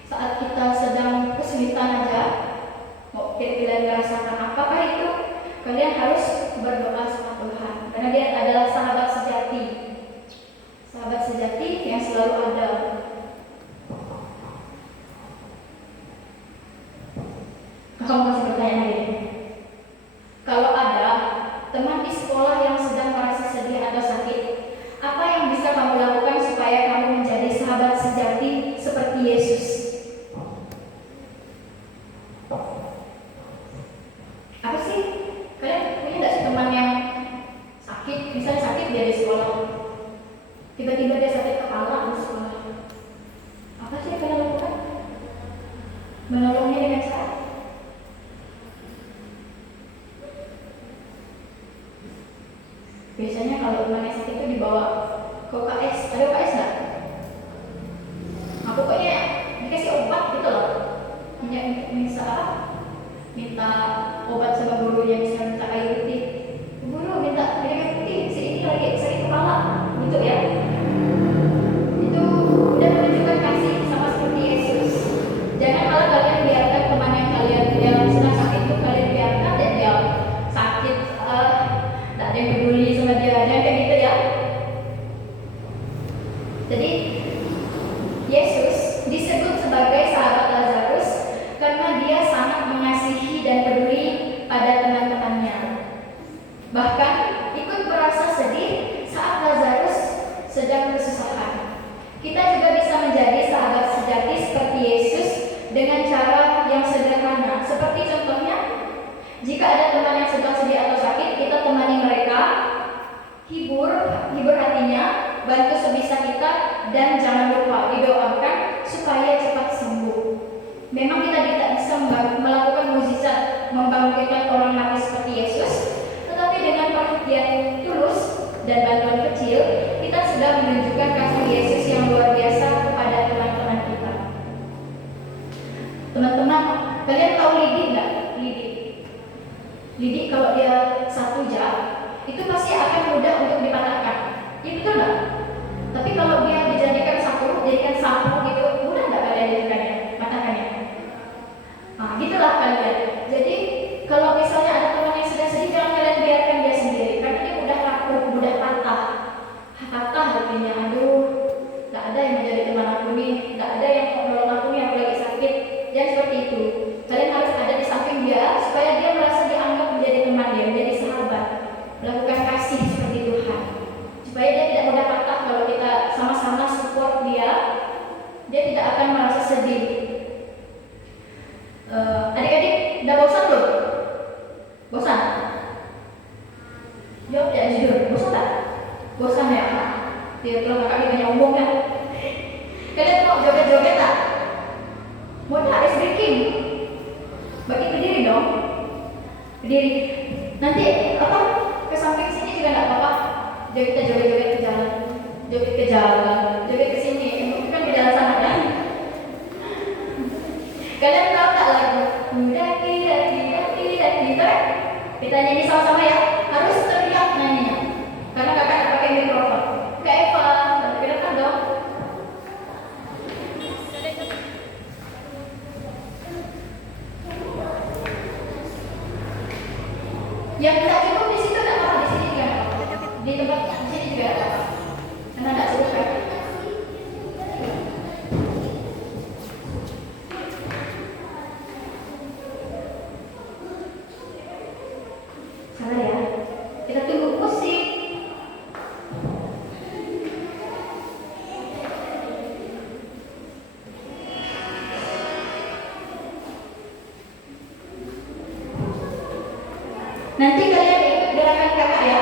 saat kita sedang kesulitan aja. Mau kalian merasakan apakah itu, kalian harus berdoa sama Tuhan, karena Dia adalah sahabat sejati yang selalu ada. Kamu masih bertanya lagi? Kalau ada teman di sekolah yang sedang merasa sedih atau sakit, apa yang bisa kamu lakukan supaya kamu menjadi sahabat sejati seperti Yesus? Apa sih? Kalian punya nggak sih teman yang sakit? Misalnya sakit dia di sekolah, tiba-tiba dia sakit kepala di sekolah. Apa sih yang kalian lakukan? Menolongnya dengan cara biasanya kalau temannya sakit itu dibawa ke UKS. Ada UKS nggak? Aku pokoknya dikasih obat gitu loh. Minta obat sama gurunya, bisa minta air putih. Guru minta air putih, si ini lagi sakit kepala, gitu ya. Itu udah menunjukkan kasih sama seperti Yesus. Jangan malah kalian biarkan teman yang kalian yang sedang sakit itu kalian biarkan dan dia sakit, tak ada yang peduli sama dia, jangan kayak gitu ya. Jadi Yesus disebut sebagai sahabat Lazarus karena Dia sangat mengasihi dan peduli bantu sebisa kita, dan jangan lupa didoakan supaya cepat sembuh. Memang kita tidak bisa melakukan mukjizat membangkitkan orang mati seperti Yesus, tetapi dengan perhatian tulus dan bantuan kecil, kita sudah menunjukkan kasih Yesus yang luar biasa kepada teman-teman kita. Teman-teman, kalian tahu Lidi nggak? Lidi kalau dia 1 jam, itu pasti akan mudah untuk dipatahkan. Ya betul nggak? Tapi kalau dia dijadikan sapu gitu, mudah nggak kalian jadikannya, patahkannya? Nah, gitulah kalian. Jadi kalau misalnya ada teman yang sedang sedih, jangan kalian biarkan dia sendiri, karena dia mudah rapuh, mudah patah hatinya. Aduh, nggak ada yang menjadi teman aku nih, nggak ada yang mau nolong aku nih, aku lagi sakit. Jangan seperti itu. Kalian harus ada di samping dia supaya dia merasa dianggap menjadi teman dia, menjadi sahabat, melakukan kasih seperti Tuhan, supaya dia tidak mudah patah. Kalau kita sama-sama support dia tidak akan merasa sedih. Adik-adik udah bosan belum? Bosan? Jawab ya jujur, bosan tak? Bosan ya? Dia kalau kakak banyak omong kan? Kalian mau joget-joget tak? Mau tak ice breaking? Bagi berdiri dong. Berdiri. Nanti ke samping sini juga nggak apa-apa. Kita joget-joget ke jalan, joget ke sini. Mungkin kan di jalan sana kan? Kalian tahu tak lagu? Kita nyanyi sama-sama ya. Harus teriak nyanyinya, karena kakak tak pakai mikrofon. Kak Eva, ke depan dong. Yang tak cukup di situ tak apa, di sini juga nggak apa. Di tempat di sini juga nggak apa, karena tak cukup kan. Salah ya, kita tunggu musik. Nanti kalian ikut gerakan kakak ya.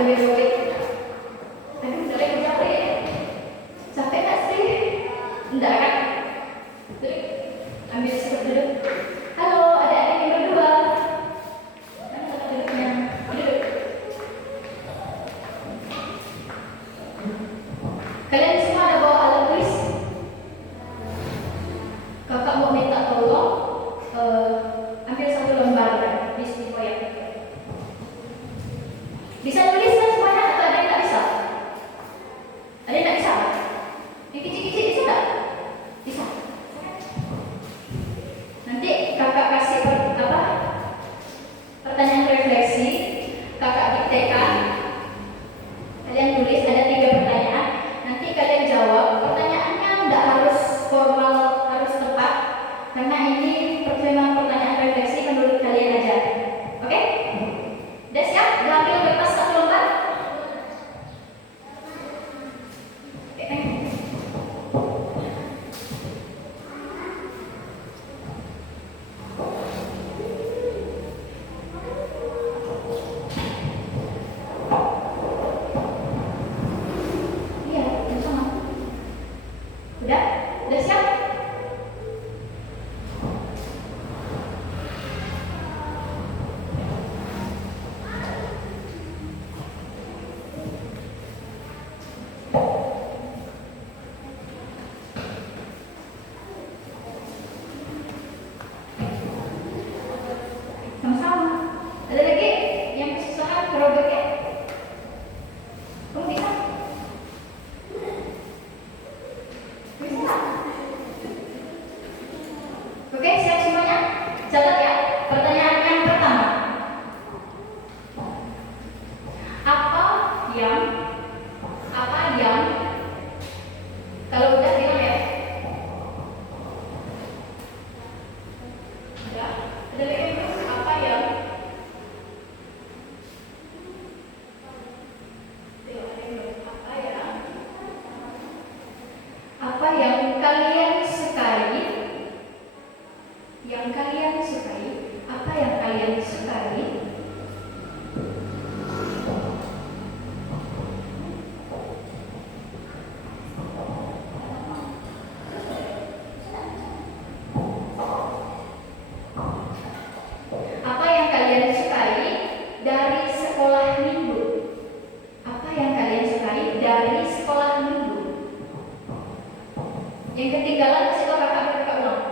berjoget-joget. Aduh, capek. Capek nggak sih? Enggak kan? Duduk. Ambil spot duduk. Halo, adik-adik yang berdua. Mana tempat duduknya? Duduk. Kalian semua ada bawa alat tulis? Kakak mau minta tolong ambil satu lembar di sini koyak. Bisa tulis kan semuanya atau ada yang nggak bisa? Ada yang nggak bisa? Yang kecil-kecil bisa nggak? Bisa. Nanti kakak kasih pertanyaan refleksi, kakak diktekan. Kalian tulis ada 3 pertanyaan. Nanti kalian jawab. Pertanyaannya nggak harus formal, harus tepat, karena ini pertanyaan refleksi menurut kalian aja. Oke? Udah siap? Udah ambil kertas 1 lembar? Iya, yang sama. Udah? Udah siap? Sama-sama. Ada lagi yang kesusahan kerobaknya? Kamu bisa? Bisa? Oke, siap semuanya? Catat ya. Pertanyaan yang pertama. Apa yang kalau udah bilang ya. Udah. Ada lagi yang terus apa yang apa yang kalian sukai? Yang kalian sukai? Apa yang kalian sukai? Apa yang kalian sukai dari sekolah minggu? Apa yang kalian sukai dari sekolah minggu? Yang ketinggalan kasih tahu kakak ulang.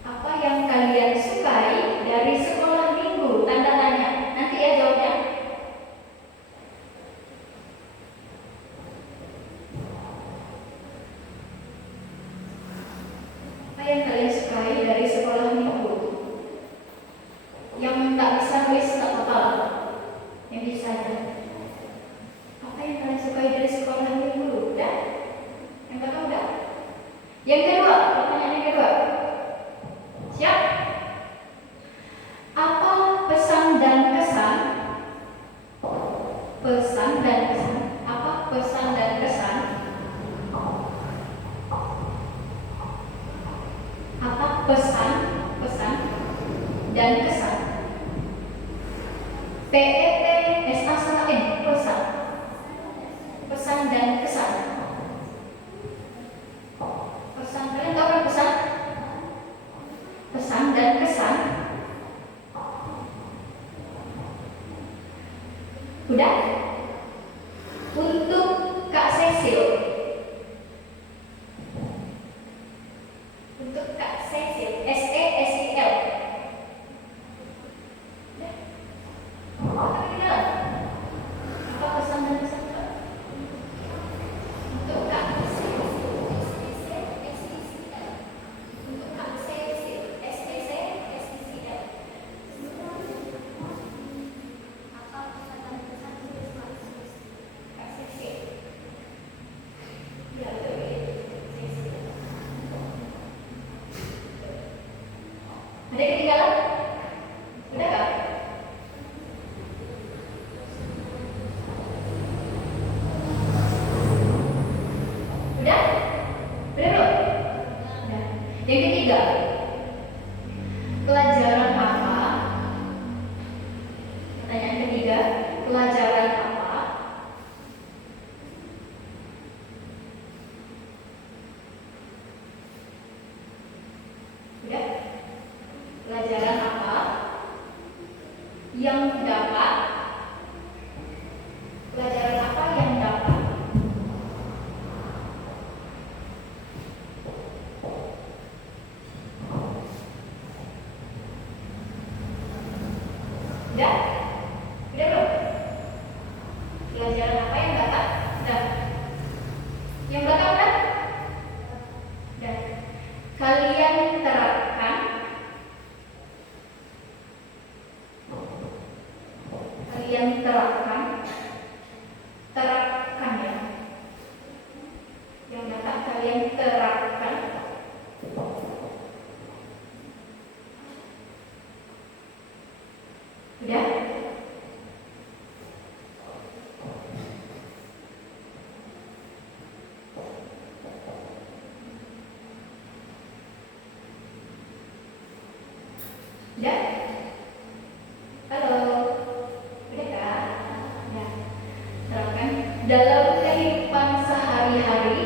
Apa yang kalian sukai dari sekolah minggu? Tanda tanya. Nanti ya jawabnya. Apa yang kalian sukai dari sekolah minggu? Yang nggak bisa nulis nggak apa-apa. Yang bisa ya. Apa yang kalian sukai dari sekolah minggu? Udah? Yang pertama udah? Yang kedua, pertanyaan yang kedua. Siap? Apa pesan dan kesan? Pesan dan kesan. Apa pesan dan kesan? Apa pesan dan kesan? PET SASN, pesan. Pesan dan kesan. Pesan, kalian tahu kan pesan? Pesan dan kesan. Udah? Untuk Kak Cecil. Untuk Kak Cecil, SESIL. Udah? Apa di dalam? Apa pesan dan kesan? Untuk Kak Cecil. Untuk Kak Cecil, SESIL. Apa pesan dan kesan? Yang dapat. Pelajaran apa yang dapat? Udah? Udah belum? Pelajaran apa yang dapat? Udah. Yang belakang udah? Udah. Kalian terapkan. Kalian terapkan. Terapkan ya. Yang dapat kalian terapkan. Udah? Udah? Halo? Udah kan? Ya. Terapkan dalam kehidupan sehari-hari.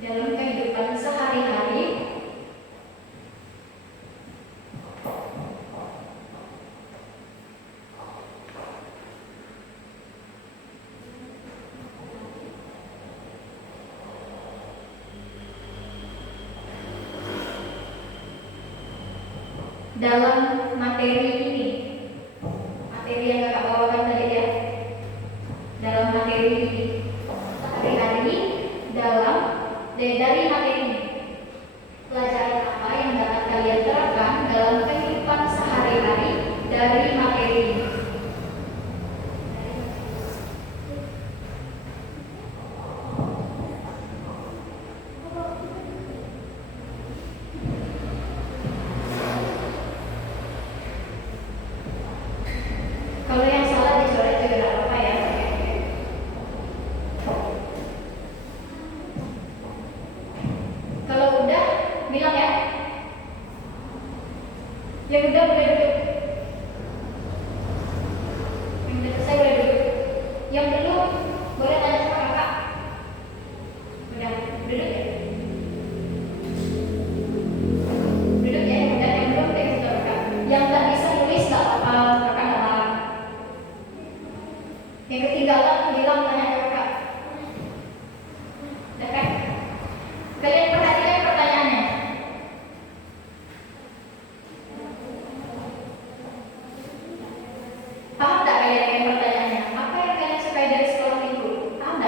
Dalam kehidupan sehari-hari. Dalam materi ini, materi yang kakak bawakan tadi ya, dalam materi ini, sehari-hari dalam dari materi ini, pelajaran apa yang dapat kalian terapkan dalam kehidupan sehari-hari dari materi ini? Kalau yang salah dicoret juga nggak apa-apa ya. Kalau udah bilang ya. Yang udah boleh duduk. Yang udah selesai boleh duduk. Yang belum boleh tanya sama kakak. Udah duduk ya. Duduk ya. Yang udah yang belum tanya sama kakak. Yang nggak bisa nulis nggak apa-apa, kakak nggak larang. Yang ketinggalan bilang tanya ke kakak. Udah kan? Kalian perhatikan pertanyaannya. Paham tak kalian dengan pertanyaannya? Apa yang kalian sukai dari sekolah minggu? Paham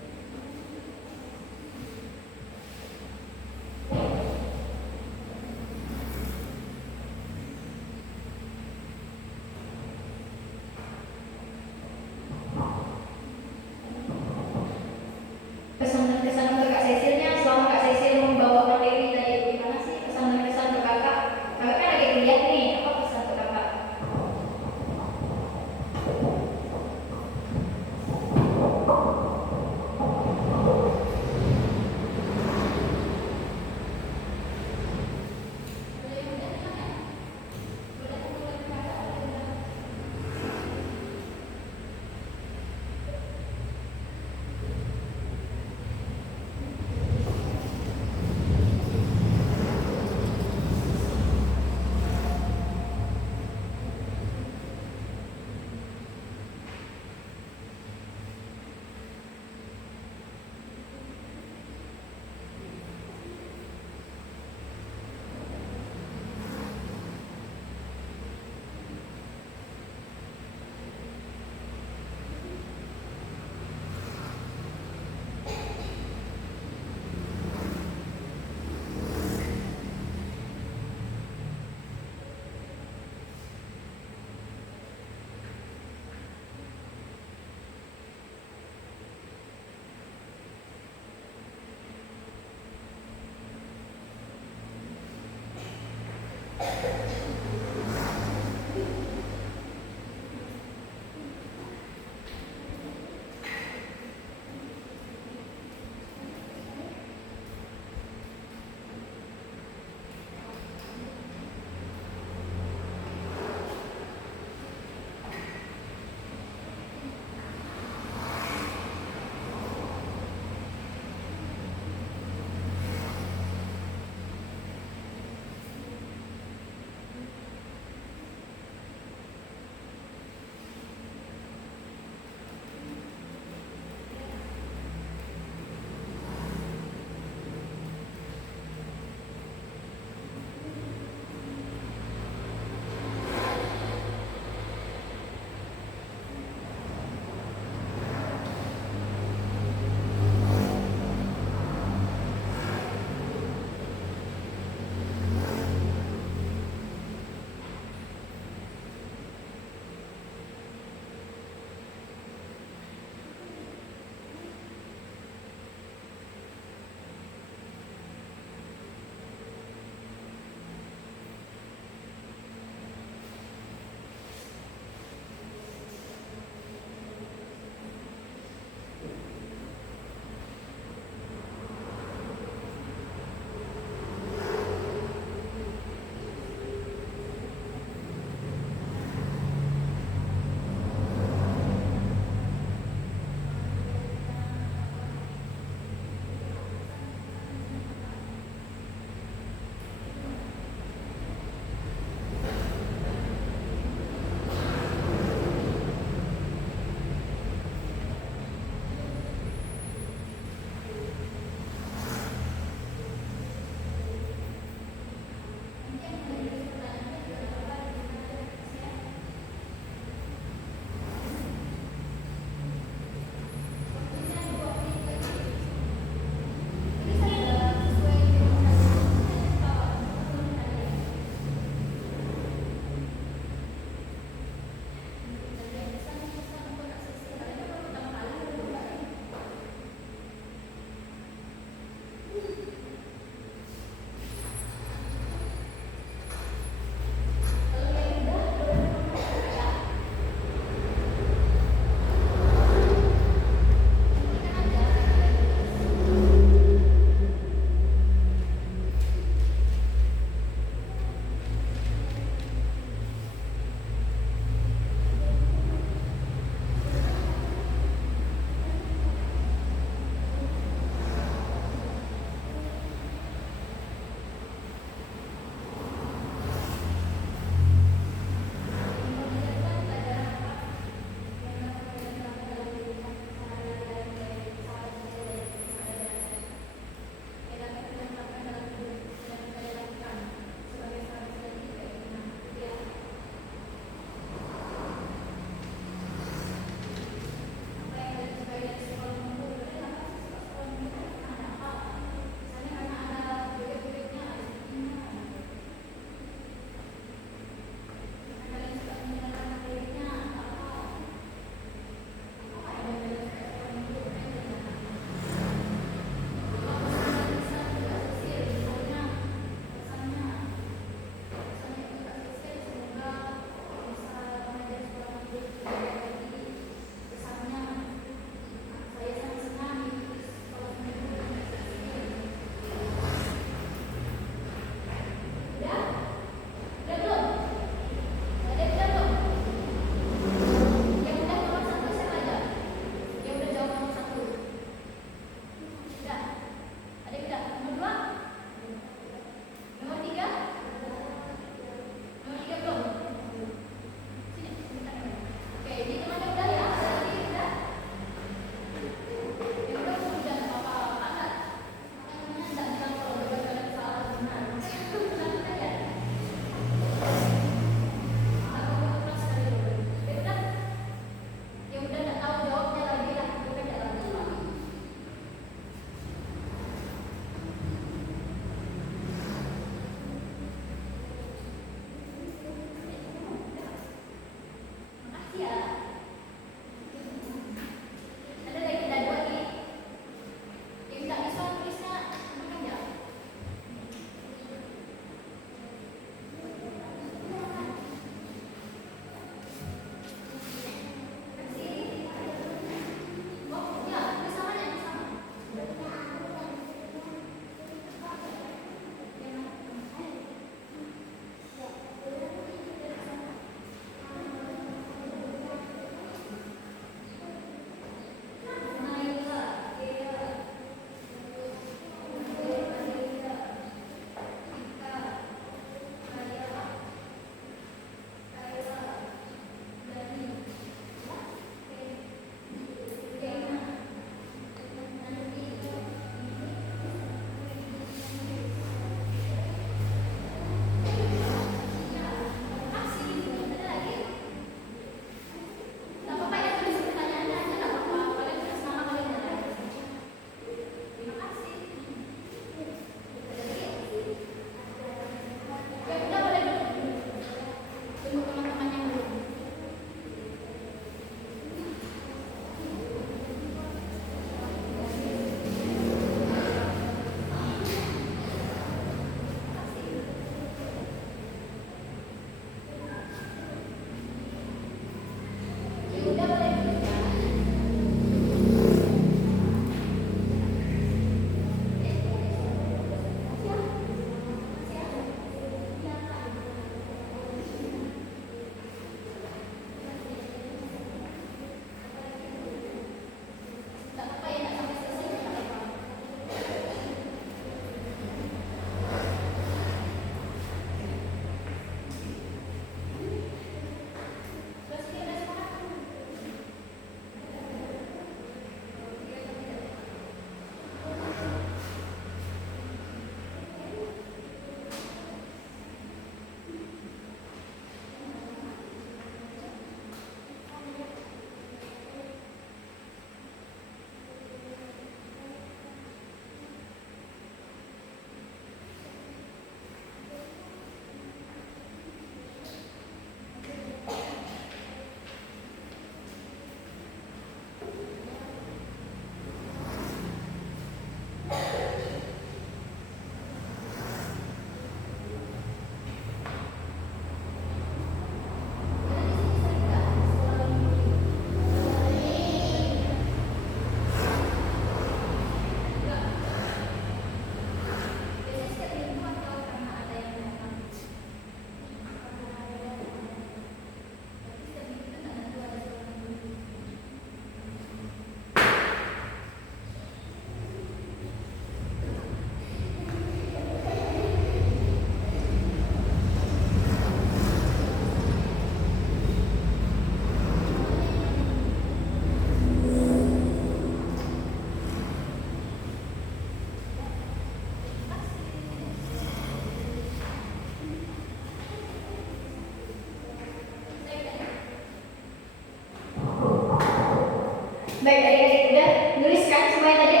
Baik adik-adik, udah nuliskan semuanya tadi?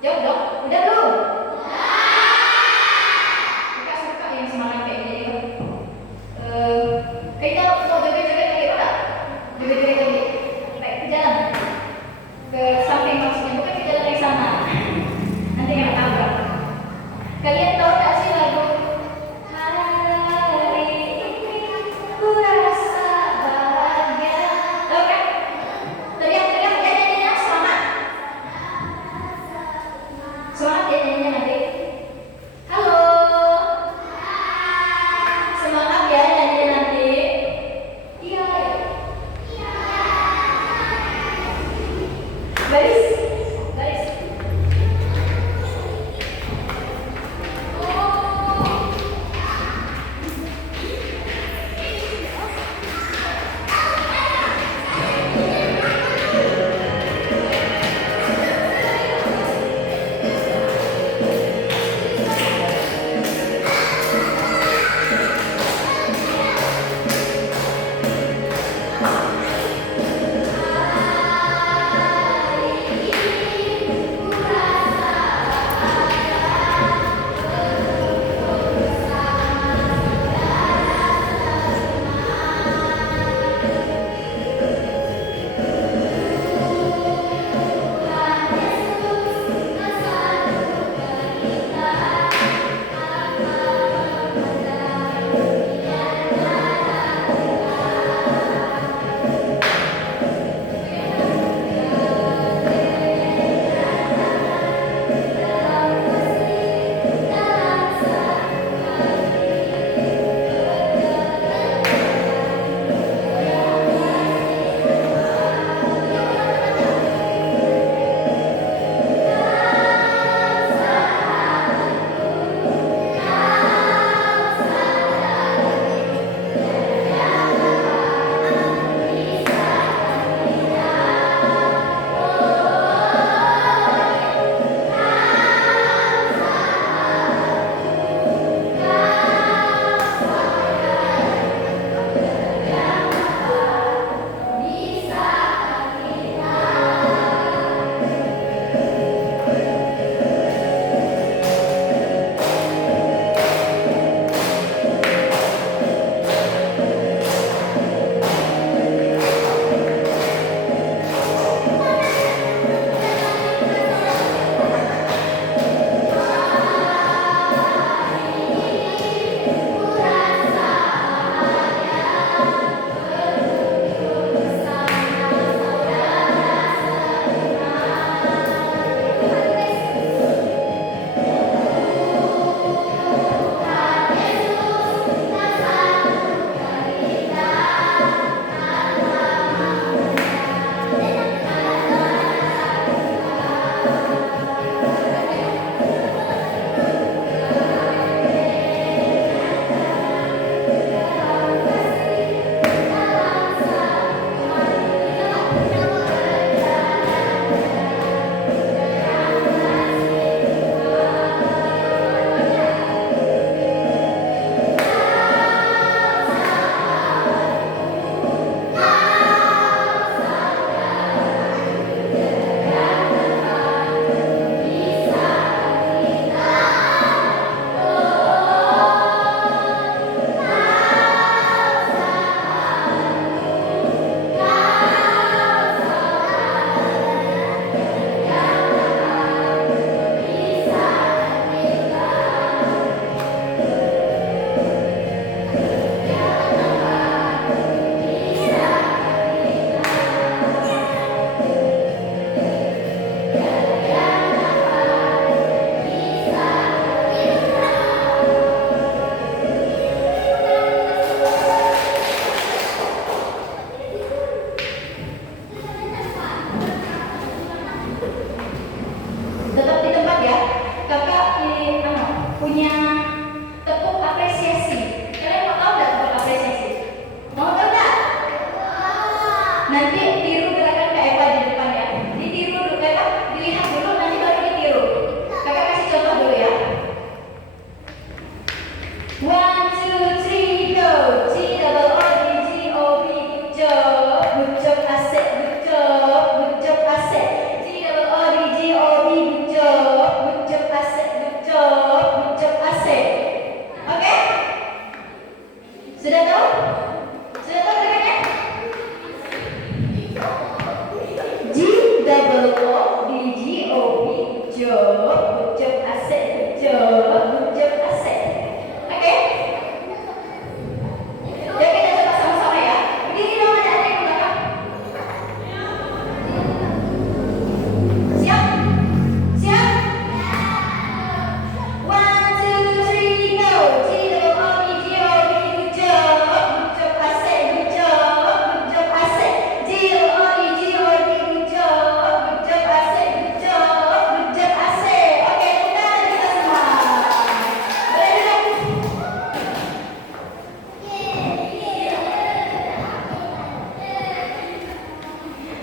Jawab dong, udah belum? Kakak suka yang semangat kayak gini kan? Kita mau joget-joget lagi enggak? Joget-joget lagi. Baik, ke jalan. Ke samping maksudnya, bukan ke jalan yang sana. Nanti kena tabrak. Kalian tahu nggak sih lagu Hari Ini Ku Rasa Bahagia? Tahu kan? Teriak-teriak ya nyanyinya semangat. Semangat ya nyanyinya nanti. Halo. Semangat ya nyanyinya nanti. Iya. Baris. Baris.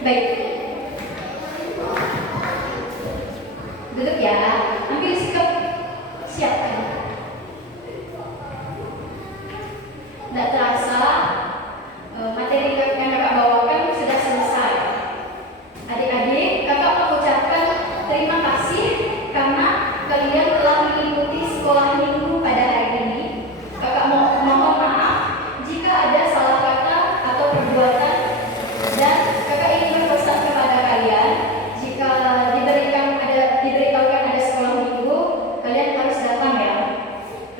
Baik, duduk ya. Ambil sikap siap. Tidak terasa materi yang kakak bawakan sudah selesai. Adik-adik, kakak mengucapkan terima kasih karena kalian telah mengikuti sekolah minggu pada hari ini. Kakak mohon maaf jika ada salah kata atau perbuatan, dan kakak ingin berpesan kepada kalian, jika diberitahukan ada sekolah minggu, kalian harus datang ya,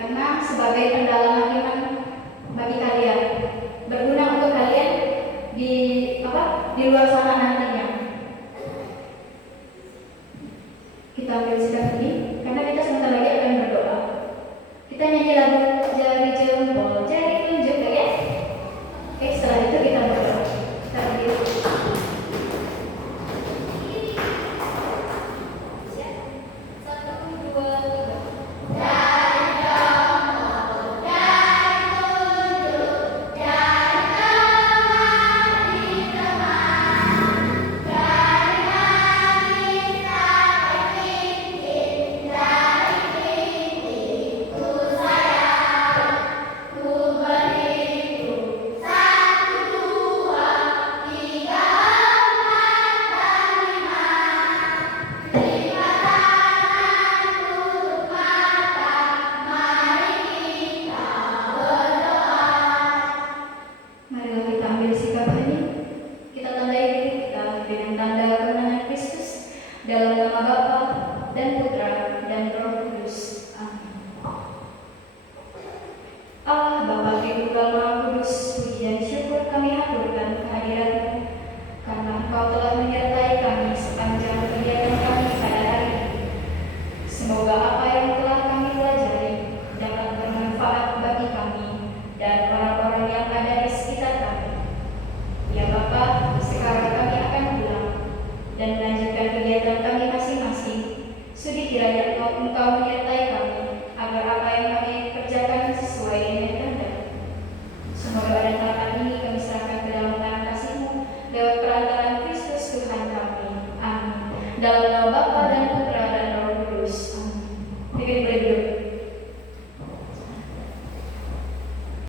karena sebagai pendalaman iman bagi kalian, berguna untuk kalian di luar sana nantinya. Kita ambil sikap ini karena kita sebentar lagi akan berdoa. Kita nyanyi lagu jari jempol, jari tunjuk ya. Oke, setelah itu kita berdoa. Kita berdiri. Satu, dua, tiga. Marilah kita ambil sikap ini. Kita tandai diri kita dengan tanda kemenangan Kristus dalam nama Bapa dan Putra dan Roh Kudus. Amin. Allah Bapa Tritunggal Maha Kudus, puji dan syukur kami haturkan kehadiran-Mu karena Engkau telah menyertai kami sepanjang kegiatan kami pada hari ini. Semoga apa yang telah kami pelajari dapat bermanfaat bagi kami dan orang-orang yang ada di sekitar kami. Ya Bapa, sekarang kami akan pulang dan melanjutkan kegiatan kami masing-masing. Sudi kiranya Engkau menyertai kami agar apa yang kami kerjakan sesuai dengan kehendak. Semua doa dan harapan ini kami serahkan ke dalam tangan kasih-Mu lewat perantaraan Kristus Tuhan kami. Amin. Dalam nama Bapa dan Putra dan Roh Kudus. Amin. Boleh